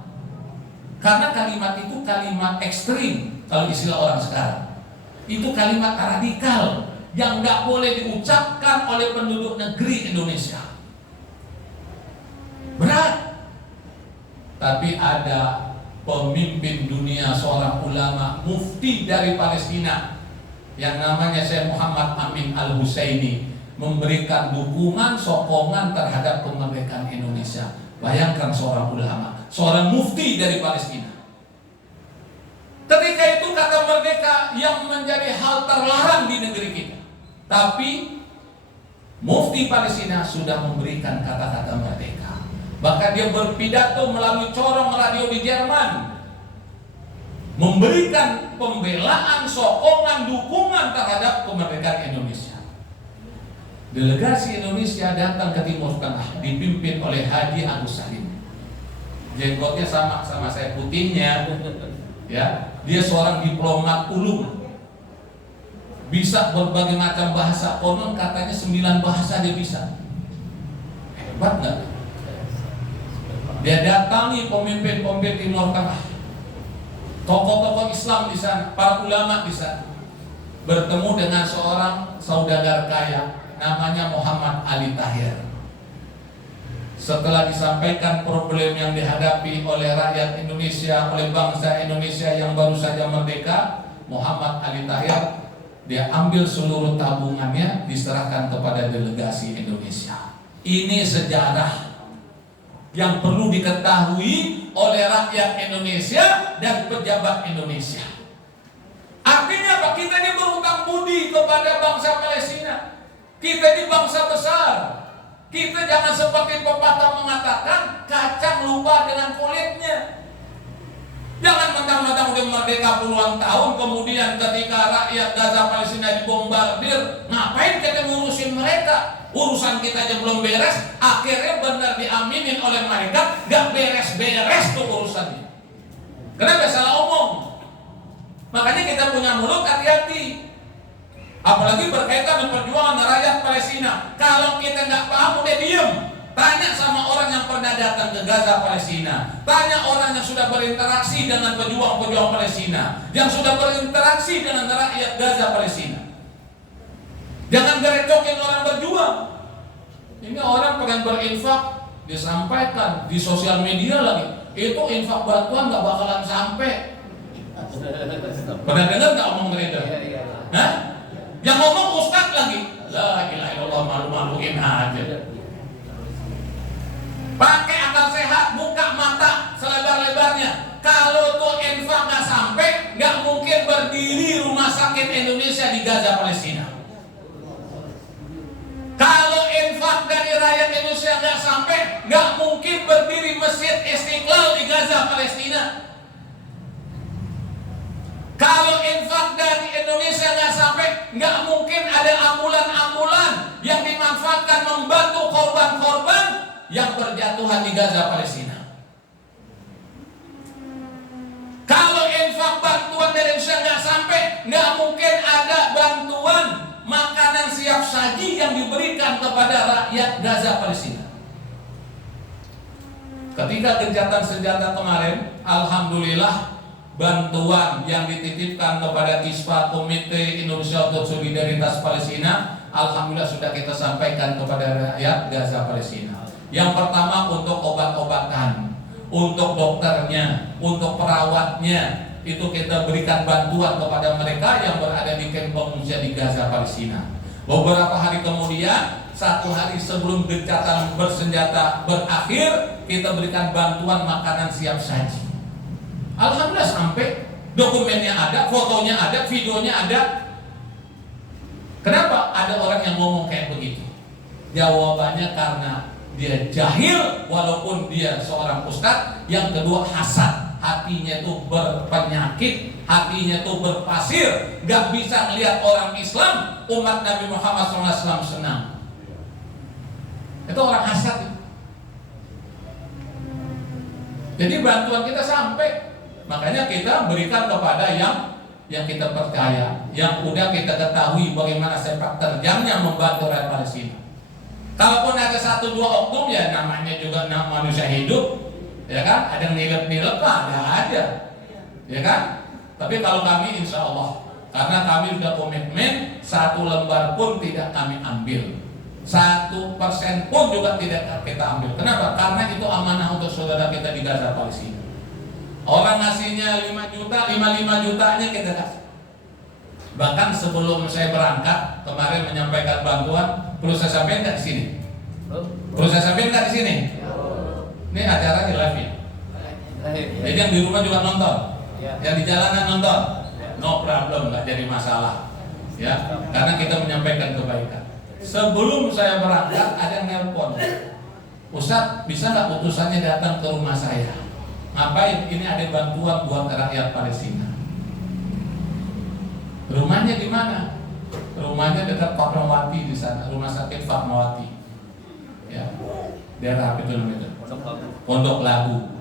karena kalimat itu kalimat ekstrim. Kalau istilah orang sekarang, itu kalimat radikal yang nggak boleh diucapkan oleh penduduk negeri Indonesia. Berat. Tapi ada pemimpin dunia, seorang ulama mufti dari Palestina yang namanya Syekh Muhammad Amin Al-Husaini, memberikan dukungan, sokongan terhadap kemerdekaan Indonesia. Bayangkan seorang ulama, seorang mufti dari Palestina. Ketika itu kata merdeka yang menjadi hal terlarang di negeri kita. Tapi mufti Palestina sudah memberikan kata-kata merdeka. Bahkan dia berpidato melalui corong radio di Jerman, memberikan pembelaan, sokongan, dukungan terhadap kemerdekaan Indonesia. Delegasi Indonesia datang ke Timur Tengah dipimpin oleh Haji Agus Salim. Jenggotnya sama saya, putihnya. Ya, dia seorang diplomat ulung. Bisa berbagai macam bahasa, konon katanya 9 bahasa dia bisa. Hebat nggak? Dia datangi pemimpin-pemimpin Timur Tengah, tokoh-tokoh Islam di sana, para ulama di sana, bertemu dengan seorang saudagar kaya namanya Muhammad Ali Tahir. Setelah disampaikan problem yang dihadapi oleh rakyat Indonesia, oleh bangsa Indonesia yang baru saja merdeka, Muhammad Ali Tahir dia ambil seluruh tabungannya, diserahkan kepada delegasi Indonesia. Ini sejarah yang perlu diketahui oleh rakyat Indonesia dan pejabat Indonesia. Artinya apa? Kita ini berhutang budi kepada bangsa Palestina. Kita ini bangsa besar. Kita jangan seperti pepatah mengatakan kacang lupa dengan kulitnya. Jangan mentang-mentang udah merdeka puluhan tahun, kemudian ketika rakyat Gaza Palestina dibombardir, ngapain kita ngurusin mereka? Urusan kita aja belum beres, akhirnya benar diaminin oleh mereka, gak beres-beres tuh urusannya. Kenapa salah omong? Makanya kita punya mulut hati-hati. Apalagi berkaitan dengan perjuangan rakyat Palestina. Kalau kita nggak paham, udah diem. Tanya sama orang yang pernah datang ke Gaza Palestina. Tanya orang yang sudah berinteraksi dengan pejuang-pejuang Palestina, yang sudah berinteraksi dengan rakyat Gaza Palestina. Jangan gerecokin orang berjuang. Ini orang pengen berinfak, disampaikan di sosial media lagi. Itu infak bantuan nggak bakalan sampai. Pernah dengar nggak omong gereja? Hah? Yang ngomong ustaz lagi. La ilaha illallah, malu-maluin aja. Pakai akal sehat, buka mata selebar-lebarnya. Kalau tuh infak nggak sampai, nggak mungkin berdiri rumah sakit Indonesia di Gaza Palestina. Kalau infak dari rakyat Indonesia nggak sampai, nggak mungkin berdiri Masjid Istiqlal di Gaza Palestina. Kalau infak dari Indonesia nggak sampai, nggak mungkin ada ambulan-ambulan yang dimanfaatkan membantu korban-korban yang berjatuhan di Gaza Palestina. Kalau infak bantuan dari Indonesia nggak sampai, nggak mungkin ada bantuan makanan siap saji yang diberikan kepada rakyat Gaza Palestina. Ketika gencatan senjata kemarin, alhamdulillah bantuan yang dititipkan kepada KISPA, Komite Indonesia untuk Solidaritas Palestina, alhamdulillah sudah kita sampaikan kepada rakyat Gaza Palestina. Yang pertama untuk obat-obatan, untuk dokternya, untuk perawatnya, itu kita berikan bantuan kepada mereka yang berada di kamp pengungsian di Gaza Palestina. Beberapa hari kemudian, 1 hari sebelum gencatan bersenjata berakhir, kita berikan bantuan makanan siap saji. Alhamdulillah sampai, dokumennya ada, fotonya ada, videonya ada. Kenapa ada orang yang ngomong kayak begitu? Jawabannya karena dia jahil walaupun dia seorang ustadz. Yang kedua hasad, hatinya itu berpenyakit, hatinya itu berpasir, gak bisa melihat orang Islam, umat Nabi Muhammad SAW senang. Itu orang hasad. Jadi bantuan kita sampai, makanya kita berikan kepada yang kita percaya, yang udah kita ketahui bagaimana sepak terjangnya membantu rakyat Palestina. Kalaupun ada 1-2 oknum, ya namanya juga manusia hidup, ya kan? Ada yang nilep-nilep, ada aja, ya kan? Tapi kalau kami insya Allah, karena kami sudah komitmen, 1 lembar pun tidak kami ambil, 1% pun juga tidak kita ambil. Kenapa? Karena itu amanah untuk saudara kita di Gaza Palestina. Orang ngasihnya 5 juta, 55 jutanya kita kasih. Bahkan sebelum saya berangkat kemarin menyampaikan bantuan, perlu saya sampaikan nggak di sini? Perlu saya sampaikan nggak di sini? Ini acara di live ya. Jadi yang di rumah juga nonton, yang di jalanan nonton, no problem, nggak jadi masalah, ya. Karena kita menyampaikan kebaikan. Sebelum saya berangkat ada yang nelpon, Ustadz bisa nggak utusannya datang ke rumah saya? Ngapain? Ini ada bantuan buat rakyat Palestina. Rumahnya di mana? Rumahnya dekat Fatmawati di sana, rumah sakit Fatmawati. Ya, daerah apa itu namanya? Pondok Labu.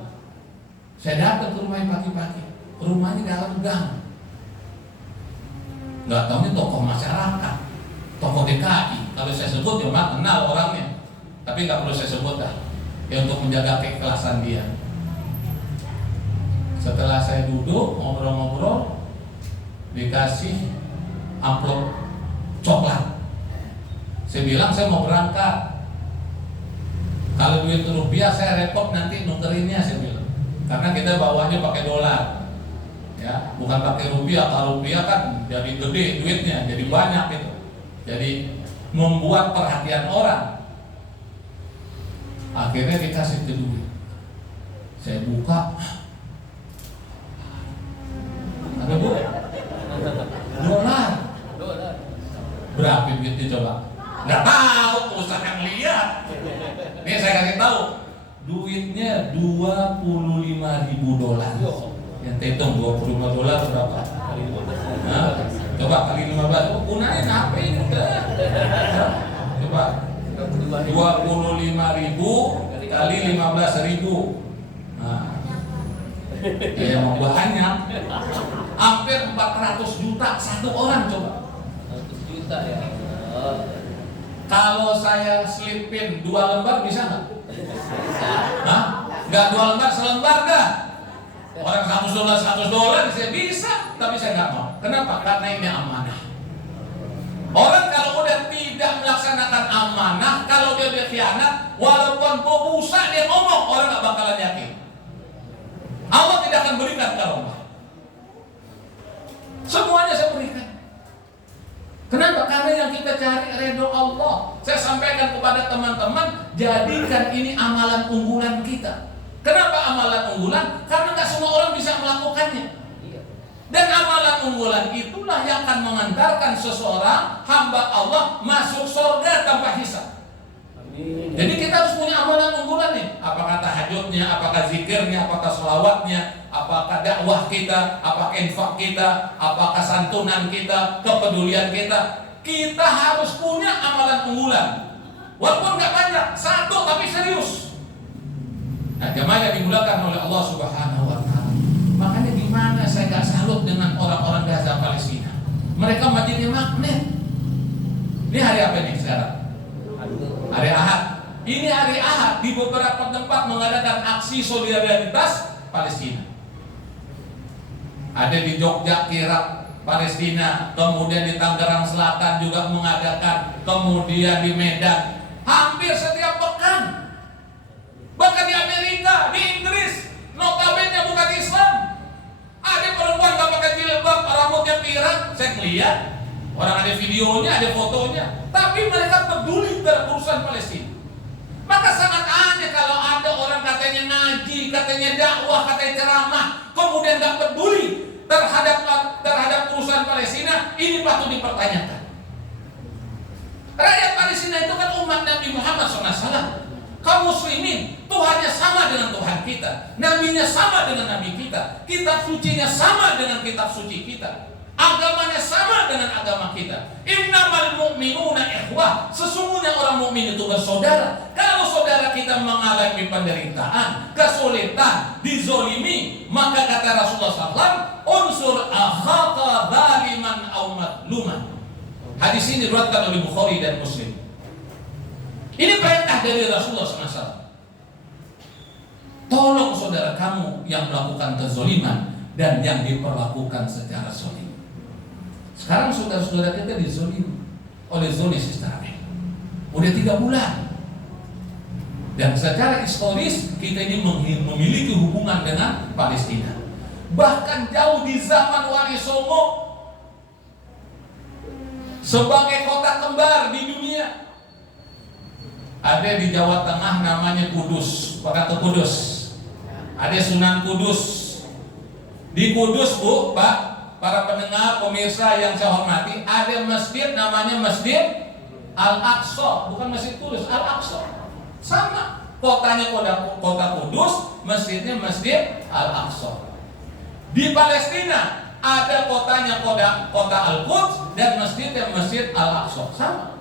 Saya datang ke rumahnya pagi-pagi. Rumahnya dalam gang. Nggak tahunya tokoh masyarakat, tokoh DKI. Kalau saya sebut ya mak kenal orangnya. Tapi nggak perlu saya sebut dah. Ya untuk menjaga keikhlasan dia. Setelah saya duduk ngobrol-ngobrol, dikasih amplop coklat. Saya bilang saya mau berangkat. Kalau duit rupiah saya repot nanti nukerinnya, saya bilang. Karena kita bawanya pakai dolar, ya, bukan pakai rupiah. Kalau rupiah kan jadi gede duitnya, jadi banyak gitu. Jadi membuat perhatian orang. Akhirnya dikasih ke duit. Saya buka, ada dolar. Berapa duitnya coba? Nggak tahu, usah yang lihat. Nih saya kasih tahu, duitnya $25.000. Yang hitung $25 berapa? Nah, coba kali 15. Oh, gunain apa ini udah? Coba 25.000 kali 15.000. Nah, ya mau banyak. Hampir 400 juta satu orang coba. 100 juta ya. Kalau saya selipin 2 lembar bisa nggak? Hah? Nggak 2 lembar, selembar dah. Orang $100 saya bisa, tapi saya nggak mau. Kenapa? Karena ini amanah. Orang kalau udah tidak melaksanakan amanah, kalau dia khianat, walaupun busa dia ngomong, orang nggak bakalan yakin. Allah tidak akan berikan karomah. Semuanya saya berikan. Kenapa? Karena yang kita cari ridho Allah. Saya sampaikan kepada teman-teman, jadikan ini amalan unggulan kita. Kenapa amalan unggulan? Karena nggak semua orang bisa melakukannya. Dan amalan unggulan itulah yang akan mengantarkan seseorang hamba Allah masuk surga tanpa hisab. Jadi kita harus punya amalan unggulan nih. Apakah tahajudnya, apakah zikirnya, apakah sholawatnya, apakah dakwah kita, apakah infak kita, apakah santunan kita, kepedulian kita. Kita harus punya amalan unggulan. Walaupun nggak banyak, 1 tapi serius. Nah, jemaah yang dimulakan oleh Allah Subhanahu wa Ta'ala. Makanya di mana saya nggak salut dengan orang-orang Gaza Palestina. Mereka menjadi magnet. Ini hari apa nih sekarang? Hari Ahad. Ini hari Ahad di beberapa tempat mengadakan aksi solidaritas Palestina. Ada di Jogja, Kirap, Palestina, kemudian di Tangerang Selatan juga mengadakan, kemudian di Medan, hampir setiap pekan. Bahkan di Amerika, di Inggris, notabene bukan Islam, ada perempuan gak pakai jilbab, rambutnya pirang, saya lihat Orang ada videonya, ada fotonya, tapi mereka peduli terhadap urusan Palestina. Maka sangat aneh kalau ada orang katanya ngaji, katanya dakwah, katanya ceramah, kemudian nggak peduli terhadap urusan Palestina. Ini patut dipertanyakan. Rakyat Palestina itu kan umat Nabi Muhammad SAW. Kaum muslimin, Tuhannya sama dengan Tuhan kita, nabinya sama dengan nabi kita, kitab sucinya sama dengan kitab suci kita, agamanya sama dengan agama kita. Innamal mu'minuna ikhwah. Sesungguhnya orang mukmin itu bersaudara. Kalau saudara kita mengalami penderitaan, kesulitan, dizolimi, maka kata Rasulullah SAW, unsur akhaka zaliman aw madluman. Hadis ini diriwayatkan oleh Bukhari dan Muslim. Ini perintah dari Rasulullah SAW. Tolong saudara kamu yang melakukan kezoliman dan yang diperlakukan secara zolim. Sekarang saudara-saudara kita dizolim oleh Zionis Israel. Udah 3 bulan. Dan secara historis kita ini memiliki hubungan dengan Palestina. Bahkan jauh di zaman Wali Songo sebagai kota kembar di dunia. Ada di Jawa Tengah namanya Kudus, Kota Kudus. Ada Sunan Kudus. Di Kudus, Bu, Pak, para pendengar, pemirsa yang saya hormati, ada masjid namanya Masjid Al-Aqsa, bukan Masjid Kudus, Al-Aqsa. Sama, kotanya Kota Kudus, masjidnya Masjid Al-Aqsa. Di Palestina ada kotanya Kota Al-Quds dan masjidnya Masjid Al-Aqsa. Sama.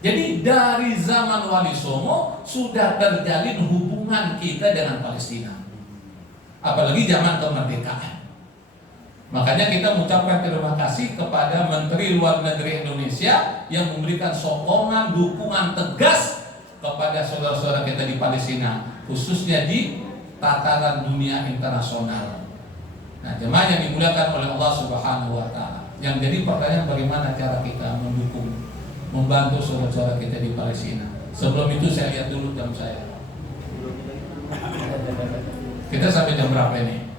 Jadi dari zaman Wali Songo sudah terjalin hubungan kita dengan Palestina. Apalagi zaman kemerdekaan. Makanya kita mengucapkan terima kasih kepada Menteri Luar Negeri Indonesia yang memberikan sokongan, dukungan tegas kepada saudara-saudara kita di Palestina, khususnya di tataran dunia internasional. Nah, jemaah yang dimuliakan oleh Allah Subhanahu wa taala. Yang jadi pertanyaan, bagaimana cara kita mendukung, membantu saudara-saudara kita di Palestina. Sebelum itu saya lihat dulu jam saya. Kita sampai jam berapa ini?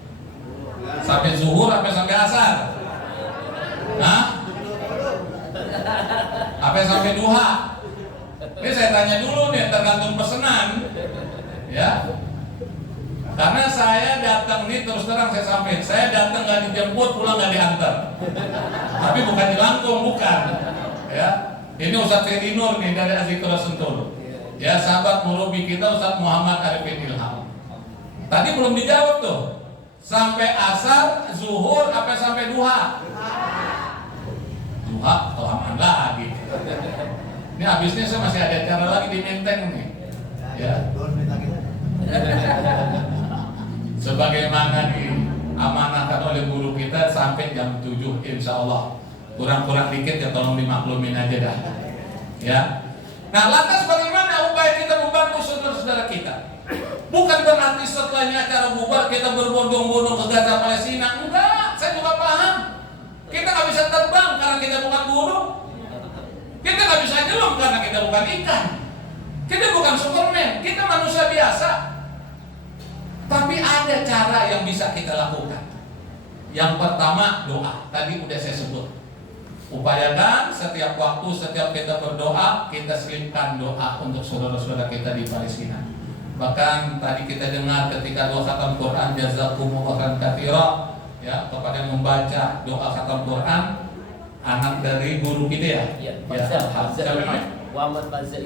Sampai zuhur apa sampai asar? Hah? Apa sampai duha? Ini saya tanya dulu nih, tergantung pesanan. Ya. Karena saya datang nih, terus terang saya sampaikan, saya datang nggak dijemput, pulang nggak diantar. Tapi bukan di Langkung, bukan. Ya. Ini Ustadz Ferry Nur nih dari Azikra Sentul. Ya, sahabat murabi kita Ustadz Muhammad Arifin Ilham. Tadi belum dijawab tuh. Sampai asar, zuhur, apa sampai duha? Duha, kelamaan lagi. Ini habisnya saya masih ada acara lagi di Menteng nih. Ya. Sebagaimana diamanahkan oleh guru kita sampai jam 7 insya Allah. Kurang-kurang dikit ya, tolong dimaklumin aja dah. Ya. Nah, lantas bagaimana upaya kita membantu saudara-saudara kita? Bukan berarti setelahnya acara bubar kita berbondong-bondong ke Gaza Palestina. Enggak, saya juga paham. Kita nggak bisa terbang karena kita bukan burung. Kita nggak bisa nyelam karena kita bukan ikan. Kita bukan Superman, kita manusia biasa. Tapi ada cara yang bisa kita lakukan. Yang pertama, doa. Tadi udah saya sebut. Upayakan setiap waktu, setiap kita berdoa, kita selipkan doa untuk saudara-saudara kita di Palestina. Bahkan tadi kita dengar ketika doa khatam Quran, jazakumullah khairan katsira, ya, kepada membaca doa khatam Quran, anak dari guru kita ya. Iya, Muhammad Fazal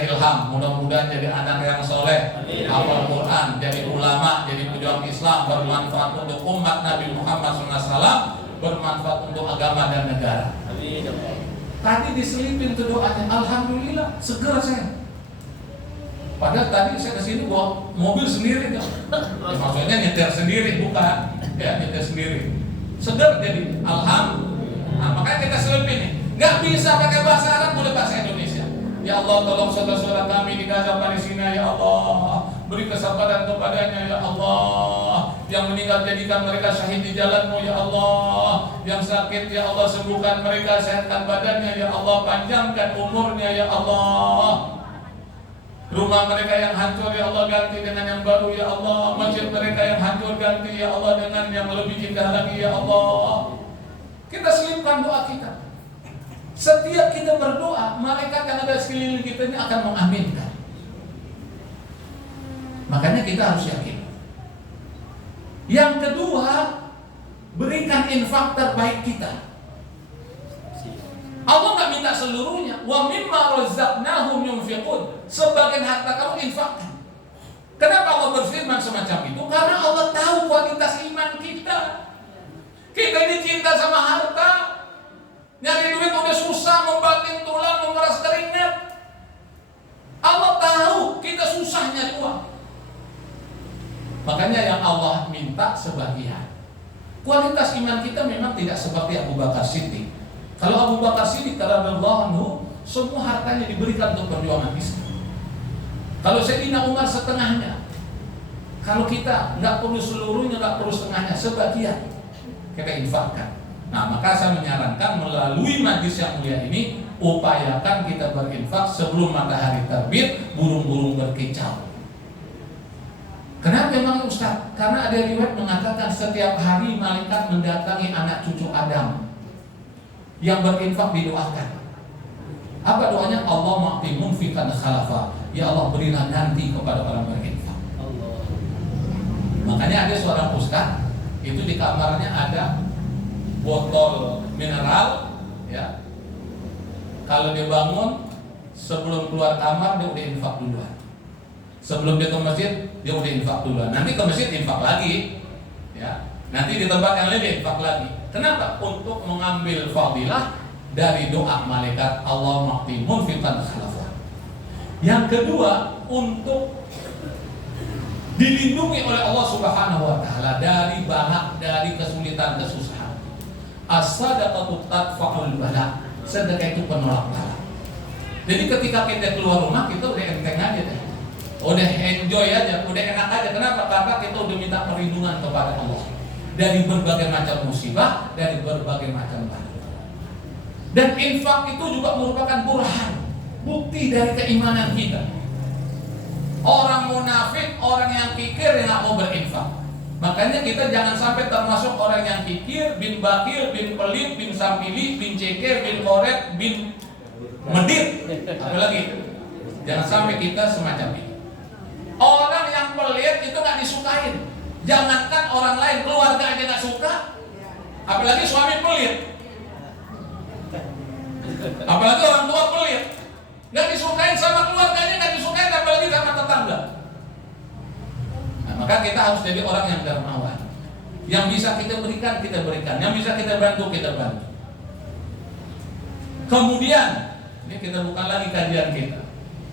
Ilham, mudah-mudahan jadi anak yang soleh, hafal Quran, jadi ulama, jadi pejuang Islam, bermanfaat untuk umat Nabi Muhammad SAW, bermanfaat untuk agama dan negara. Amin. Tadi diselipin tuh doanya, alhamdulillah, segera saya. Padahal tadi saya kesini bawa mobil sendiri kan, ya, maksudnya nyetir sendiri, bukan, ya nyetir sendiri. Seger jadi, alhamdulillah. Nah, makanya kita selipin nih. Nggak bisa pakai bahasa Arab, boleh bahasa Indonesia. Ya Allah, tolong saudara-saudara kami di Gaza Palestina, ya Allah, beri kesabaran kepadanya, ya Allah. Yang meninggal jadikan mereka syahid di jalan-Mu, ya Allah. Yang sakit, ya Allah, sembuhkan mereka, sehatkan badannya, ya Allah, panjangkan umurnya, ya Allah. Rumah mereka yang hancur, ya Allah, ganti dengan yang baru, ya Allah. Masjid mereka yang hancur, ganti, ya Allah, dengan yang lebih indah lagi, ya Allah. Kita selipkan doa kita. Setiap kita berdoa, malaikat yang ada sekeliling kita ini akan mengaminkan. Makanya kita harus yakin. Yang kedua, berikan infak terbaik kita. Allah nggak minta seluruhnya. Wa mimma razaqnahum yunfiqun. Sebagian harta kamu infakkan. Kenapa Allah berfirman semacam itu? Karena Allah tahu kualitas iman kita. Kita ini cinta sama harta. Nyari duit udah susah, membanting tulang, memeras keringat. Allah tahu kita susah nyari uang. Makanya yang Allah minta sebagian. Kualitas iman kita memang tidak seperti Abu Bakar Siddiq. Kalau Abu Bakar Siddiq radhiyallahu anhu, semua hartanya diberikan untuk perjuangan Islam. Kalau Sayyidina Umar setengahnya. Kalau kita nggak perlu seluruhnya, nggak perlu setengahnya, sebagian kita infakkan. Nah, maka saya menyarankan melalui majlis yang mulia ini, upayakan kita berinfak sebelum matahari terbit, burung-burung berkicau. Kenapa memang Ustaz? Karena ada riwayat mengatakan setiap hari malaikat mendatangi anak cucu Adam yang berinfak didoakan. Apa doanya? Allah ma'ti munfiqan khalafa. Ya Allah, berilah nanti kepada orang berinfak. Makanya ada seorang ustaz, itu di kamarnya ada botol mineral, ya. Kalau dia bangun, sebelum keluar kamar dia udah infak duluan. Sebelum dia ke masjid, dia udah infak duluan. Nanti ke masjid infak lagi, ya. Nanti di tempat yang lain dia infak lagi. Kenapa? Untuk mengambil fadilah dari doa malaikat Allah ma'ti munfiqan khalafa. Yang kedua, untuk dilindungi oleh Allah Subhanahu wa taala dari balak, dari kesulitan, kesusahan. As-sadaqatu tadfa'ul bala. Sedekah itu penolak bala. Jadi ketika kita keluar rumah, kita udah enteng aja deh. Udah enjoy aja, udah enak aja. Kenapa? Karena kita udah minta perlindungan kepada Allah dari berbagai macam musibah, dari berbagai macam bala. Dan infak itu juga merupakan burhan, bukti dari keimanan kita. Orang munafik, orang yang kikir yang nggak mau berinfak. Makanya kita jangan sampai termasuk orang yang kikir, bin bakir, bin pelit, bin sampili, bin ceker, bin koret, bin medit. Apalagi jangan sampai kita semacam ini. Orang yang pelit itu nggak disukain. Jangankan orang lain, keluarga aja nggak suka, apalagi suami pelit. Apalagi orang tua pelit, nggak disukain sama keluarganya, nggak disukain apalagi sama tetangga. Nah, maka kita harus jadi orang yang dermawan. Yang bisa kita berikan, yang bisa kita bantu, kita bantu. Kemudian, ini kita bukan lagi kajian kita.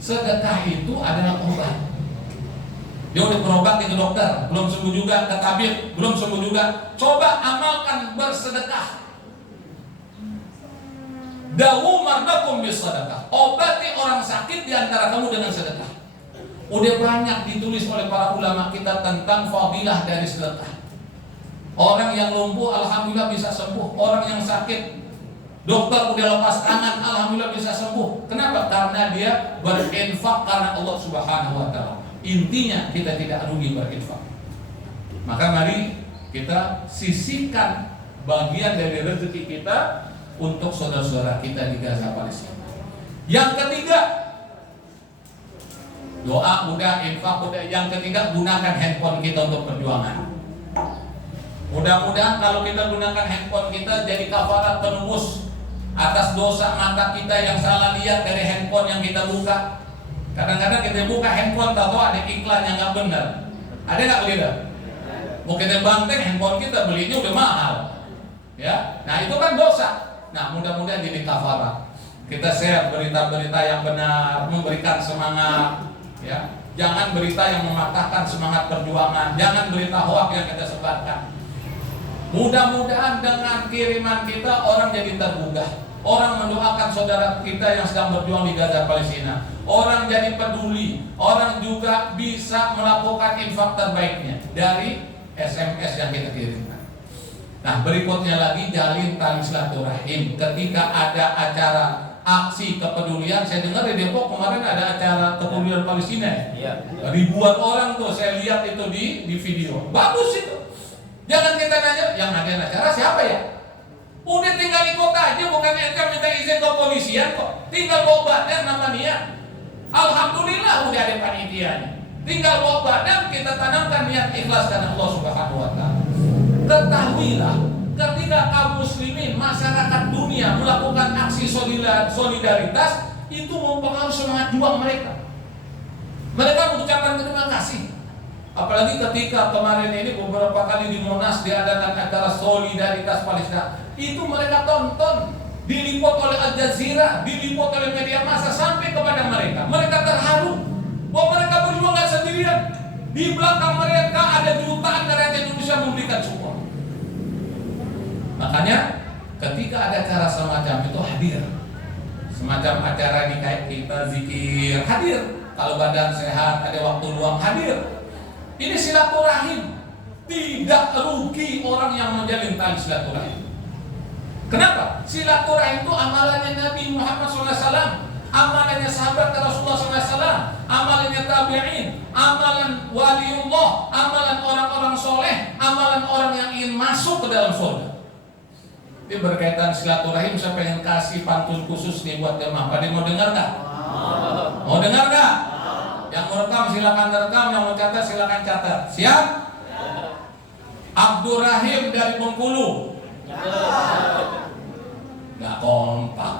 Sedekah itu adalah obat. Dia udah berobat ke dokter, belum sembuh juga, ke tabib, belum sembuh juga. Coba amalkan bersedekah. Dawu mardakum bis sedekah. Obati orang sakit di antara kamu dengan sedekah. Udah banyak ditulis oleh para ulama kita tentang fadilah dari sedekah. Orang yang lumpuh alhamdulillah bisa sembuh. Orang yang sakit, dokter udah lepas tangan, alhamdulillah bisa sembuh. Kenapa? Karena dia berinfak karena Allah Subhanahu wa taala. Intinya kita tidak rugi berinfak. Maka mari kita sisihkan bagian dari rezeki kita untuk saudara-saudara kita di Gaza Palestina. Yang ketiga, doa udah, infak udah. Yang ketiga, gunakan handphone kita untuk perjuangan. Mudah-mudahan kalau kita gunakan handphone kita jadi kafarat penembus atas dosa mata kita yang salah lihat dari handphone yang kita buka. Kadang-kadang kita buka handphone tahu ada iklan yang nggak benar. Ada nggak begitu? Mau kita banting handphone kita belinya udah mahal, ya. Nah itu kan dosa. Nah mudah-mudahan jadi kafarat. Kita share berita-berita yang benar, memberikan semangat, ya. Jangan berita yang mematahkan semangat perjuangan. Jangan berita hoak yang kita sebarkan. Mudah-mudahan dengan kiriman kita orang jadi tergugah. Orang mendoakan saudara kita yang sedang berjuang di Gaza Palestina. Orang jadi peduli. Orang juga bisa melakukan infak terbaiknya dari SMS yang kita kirimkan. Nah berikutnya lagi, jalin tali silaturahim. Ketika ada acara aksi kepedulian, saya dengar di Depok kemarin ada acara kepedulian Palestina. Ya. Ribuan orang tuh saya lihat itu di video. Bagus itu. Jangan kita nanya yang ada acara siapa ya? Udah tinggal ikut aja, bukan ente minta izin ke polisian kok. Tinggal bawa badan nama niat. Alhamdulillah udah ada panitianya. Tinggal bawa badan, kita tanamkan niat ikhlas karena Allah Subhanahu wa taala. Ketahuilah, ketika kaum muslimin, masyarakat dunia melakukan aksi solidaritas, itu mempengaruhi semangat juang mereka. Mereka mengucapkan terima kasih. Apalagi ketika kemarin ini beberapa kali di Monas diadakan acara solidaritas Palestina, itu mereka tonton, diliput oleh Al Jazeera, diliput oleh media massa sampai kepada mereka. Mereka terharu bahwa mereka berjuang gak sendirian. Di belakang mereka ada jutaan rakyat Indonesia memberikan support. Makanya ketika ada acara semacam itu hadir, semacam acara di kayak kita zikir hadir. Kalau badan sehat ada waktu luang hadir. Ini silaturahim. Tidak rugi orang yang menjalin tali silaturahim. Kenapa? Silaturahim itu amalannya Nabi Muhammad SAW, amalannya sahabat Rasulullah SAW, amalannya tabi'in, amalan waliullah, amalan orang-orang soleh, amalan orang yang ingin masuk ke dalam surga. Ini berkaitan silaturahim, saya pengen kasih pantun khusus nih buat jemaah. Pada mau dengar nggak? Mau dengar nggak? Yang mau rekam silakan rekam, yang mau catat silakan catat. Siap? Abdurrahim dari Bengkulu. Nggak kompak.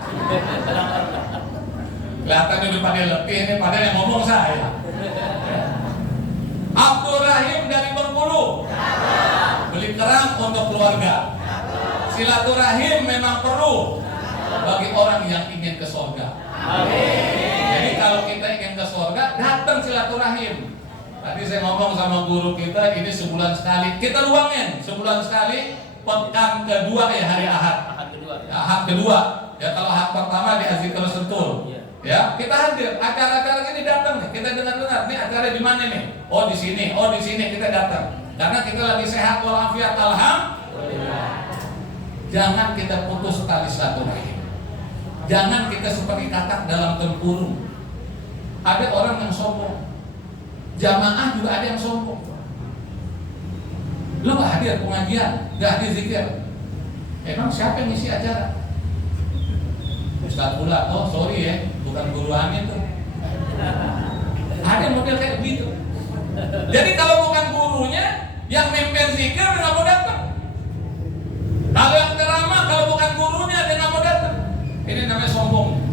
Kelihatan udah pada letih ini, pada yang ngomong saya. Abdurrahim dari Bengkulu. Beli kerang untuk keluarga. Silaturahim memang perlu bagi orang yang ingin ke surga. Jadi kalau kita ingin ke surga, datang silaturahim. Tadi saya ngomong sama guru kita, ini sebulan sekali. Kita luangin sebulan sekali. Pekan kedua ya hari Ahad. Ahad kedua. Ya kalau Ahad pertama di Azikr Sentul. Ya kita hadir. Acara-acara ini datang nih. Kita dengar-dengar. Nih acara di mana nih? Oh di sini. Oh di sini kita datang. Karena kita lagi sehat walafiat. Alhamdulillah. Jangan kita putus tali silaturahim. Jangan kita seperti katak dalam tempurung. Ada orang yang sombong. Jamaah juga ada yang sombong. Lo gak hadir pengajian, gak hadir zikir. Emang siapa yang ngisi acara? Ustaz pula, oh sorry ya, bukan guru Amin tuh. Ada model kayak begitu. Jadi kalau bukan gurunya, yang mimpin zikir dia gak mau datang. Kalau yang ceramah, kalau bukan gurunya dia gak mau datang. Ini namanya sombong.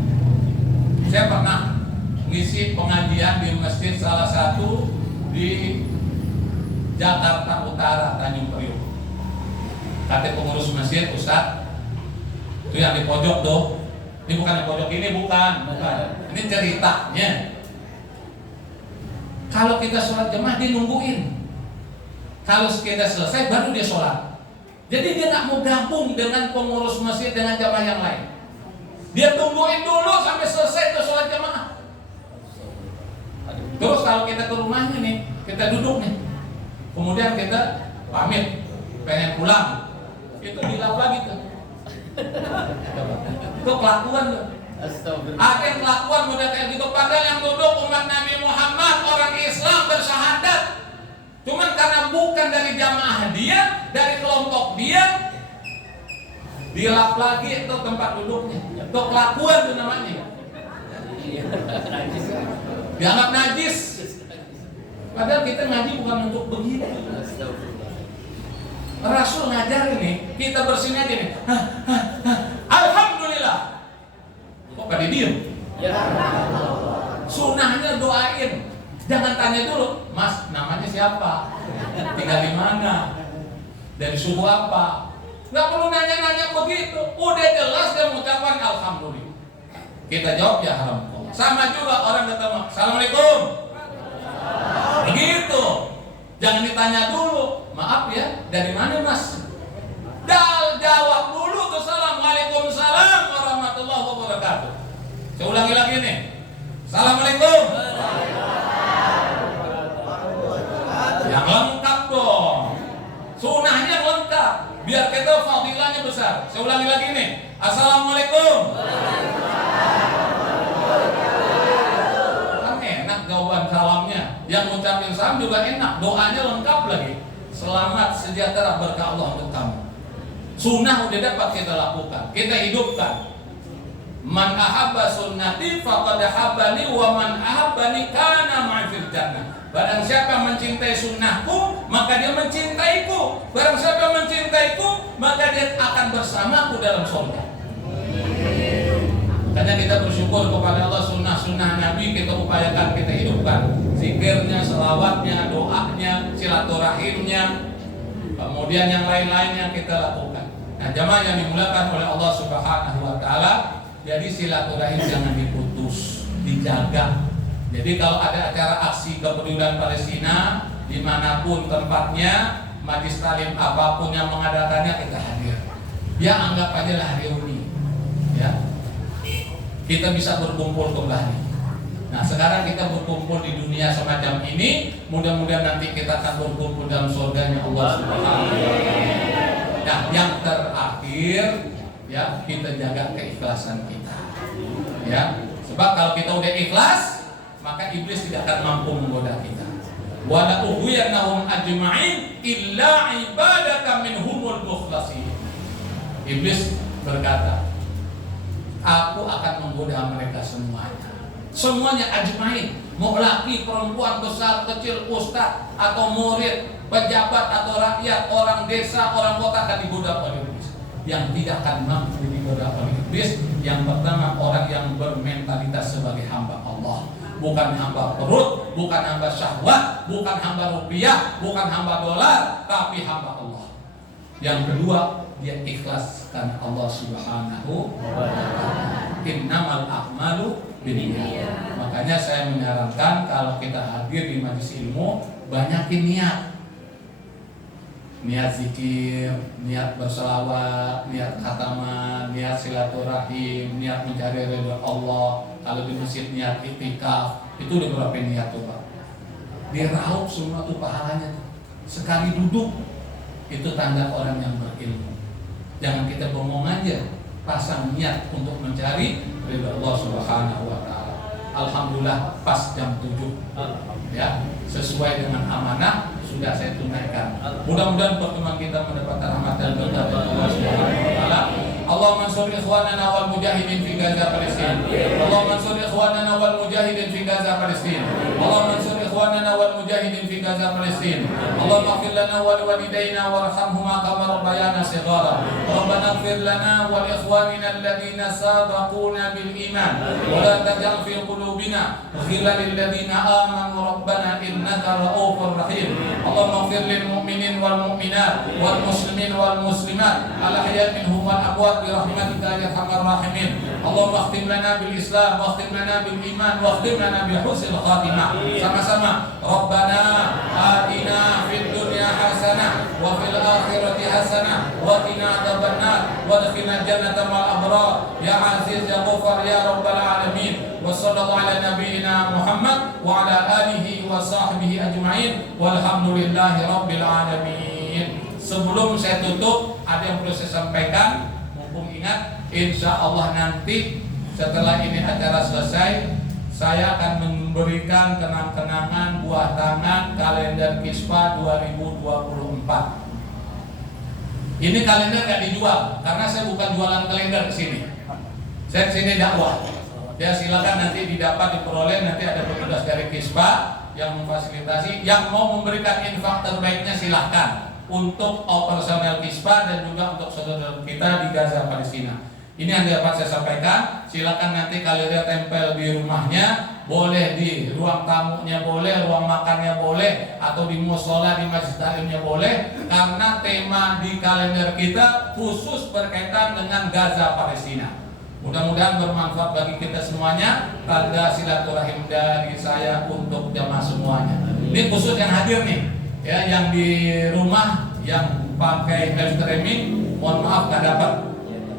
Saya pernah ngisi pengajian di masjid salah satu di Jakarta Utara, Tanjung Priok. Kata pengurus masjid, Ustaz, itu yang di pojok tuh. Ini bukan yang pojok ini, bukan. Ini ceritanya. Kalau kita sholat jemaah dia nungguin. Kalau kita selesai baru dia sholat. Jadi dia nggak mau gabung dengan pengurus masjid dengan jamaah yang lain. Dia tungguin dulu sampai selesai itu sholat jamaah. Terus kalau kita ke rumahnya nih, kita duduk nih. Kemudian kita pamit, pengen pulang. Itu dilap lagi tuh. Itu kelakuan tuh. Ada yang kelakuan model kayak gitu. Padahal yang duduk umat Nabi Muhammad, orang Islam bersyahadat. Cuman karena bukan dari jamaah dia, dari kelompok dia, dilap lagi itu tempat duduknya. Itu kelakuan tuh namanya. Dianggap najis. Padahal kita ngaji bukan untuk begitu. Rasul ngajar ini, kita bersin aja nih. Alhamdulillah. Kok pada diem? Sunnahnya doain. Jangan tanya dulu, Mas, namanya siapa? Tinggal di mana? Dari suku apa? Nggak perlu nanya-nanya begitu. Udah jelas dia mengucapkan alhamdulillah. Kita jawab ya haram. Sama juga orang ketemu, assalamualaikum. Begitu. Jangan ditanya dulu. Maaf ya, dari mana Mas? Jawab dulu tuh salam. Waalaikumsalam warahmatullahi wabarakatuh. Saya ulangi lagi nih. Assalamualaikum. Yang lengkap dong. Sunnahnya lengkap. Biar kita fadilahnya besar. Saya ulangi lagi nih. Assalamualaikum. Kan enak jawaban salamnya. Yang ngucapin salam juga enak. Doanya lengkap lagi. Selamat sejahtera berkah Allah untuk kamu. Sunnah udah dapat kita lakukan, kita hidupkan. Man ahabba sunnati faqad ahabbani wa man ahabbani kana ma'i fil jannah. Barang siapa mencintai sunnahku, maka dia mencintaiku. Barang siapa mencintaiku, maka dia akan bersamaku dalam surga. Makanya kita bersyukur kepada Allah, sunnah-sunnah Nabi kita upayakan, kita hidupkan. Zikirnya, selawatnya, doanya, silaturahimnya, kemudian yang lain-lainnya kita lakukan. Nah, jamaah yang dimuliakan oleh Allah Subhanahu wa taala, jadi silaturahim jangan diputus, dijaga. Jadi kalau ada acara aksi kepedulian Palestina dimanapun tempatnya, majlis talim apapun yang mengadakannya, kita hadir. Ya anggap aja lah reuni. Ya, kita bisa berkumpul kembali. Nah sekarang kita berkumpul di dunia semacam ini, mudah-mudahan nanti kita akan berkumpul dalam surganya Allah Subhanahu wa taala. Nah, yang terakhir ya, kita jaga keikhlasan kita. Ya, sebab kalau kita udah ikhlas, maka iblis tidak akan mampu menggoda kita. Wa la ughwiyannahum ajma'in illa ibadaka minhumul mukhlasin. Iblis berkata, aku akan menggoda mereka semuanya ajma'in, mau laki, perempuan, besar, kecil, ustaz atau murid, pejabat atau rakyat, orang desa, orang kota akan digoda oleh iblis. Yang tidak akan mampu digoda oleh iblis, yang pertama orang yang bermentalitas sebagai hamba Allah, bukan hamba perut, bukan hamba syahwat, bukan hamba rupiah, bukan hamba dolar, tapi hamba Allah. Yang kedua, dia ikhlas karena Allah Subhanahu wa taala. Innamal a'malu binniyat. Makanya saya menyarankan kalau kita hadir di majelis ilmu, banyakin niat. Niat zikir, niat berselawat, niat khataman, niat silaturahim, niat mencari ridha Allah. Kalau di masjid niat iktikaf, itu udah berapa niat tuh Pak? Diraup semua tuh pahalanya. Sekali duduk, itu tanda orang yang berilmu. Jangan kita bengong aja, pasang niat untuk mencari ridha Allah Subhanahu wa taala. Alhamdulillah pas jam 7. Ya, sesuai dengan amanah sudah saya tunaikan. Mudah-mudahan pertemuan kita mendapat rahmat dan berkah dari Allah Subhanahu wa taala. Allahumma ansur ikhwanana wal mujahidin fi Gaza Palestina. Allahumma ansur ikhwanana wal mujahidin fi Gaza Palestina. Allahumma ansur ikhwanana wal mujahidin fi Gaza Palestina. Allahumma ighfir lana wa liwalidayna warhamhuma kama rabbayana shighara. Rabbana ighfir lana wa li ikhwanina alladhina sabaquna bil iman wa la taj'al fi qulubina ghillan lil ladzina amanu rabbana innaka ra'ufur rahim. Allahumma ighfir lil mu'minin wal mu'minat wal muslimin wal muslimat al ahya minhum wal amwat bi rahmatika ya arhamar rahimin. Allahumma khtim lana bil Islam wa khtim lana bil iman wa khtim lana bi husnil khatimah. Sama-sama. Rabbana atina fid dunya hasanah wa fil akhirati hasanah wa qina adzabannar wa adkhilna jannata ma'al abrar ya aziz ya ghafar ya rabbal alamin. Wa sallallahu ala nabiyyina Muhammad wa ala alihi wa sahbihi ajma'in walhamdulillahi rabbil alamin. Sebelum saya tutup, ada yang perlu saya sampaikan. Mumpung ingat, insya Allah nanti setelah ini acara selesai, saya akan memberikan kenang-kenangan buah tangan kalender Kispa 2024. Ini kalender nggak dijual karena saya bukan jualan kalender di sini. Saya di sini dakwah. Ya silakan nanti didapat diperoleh, nanti ada petugas dari Kispa yang memfasilitasi, yang mau memberikan infak terbaiknya silahkan untuk operasional Kispa dan juga untuk saudara kita di Gaza Palestina. Ini yang dapat saya sampaikan. Silakan nanti kalender tempel di rumahnya, boleh di ruang tamunya boleh, ruang makannya boleh, atau di musola, di masjid taklimnya boleh. Karena tema di kalender kita khusus berkaitan dengan Gaza Palestina. Mudah-mudahan bermanfaat bagi kita semuanya. Tanda silaturahim dari saya untuk jamaah semuanya. Ini khusus yang hadir nih, ya, yang di rumah yang pakai live streaming, mohon maaf nggak dapat.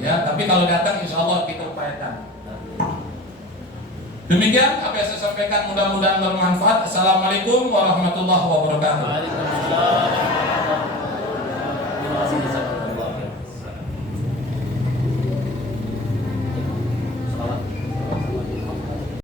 Ya, tapi kalau datang insya Allah kita upayakan. Demikian apa yang saya sampaikan, mudah-mudahan bermanfaat. Assalamualaikum warahmatullahi wabarakatuh.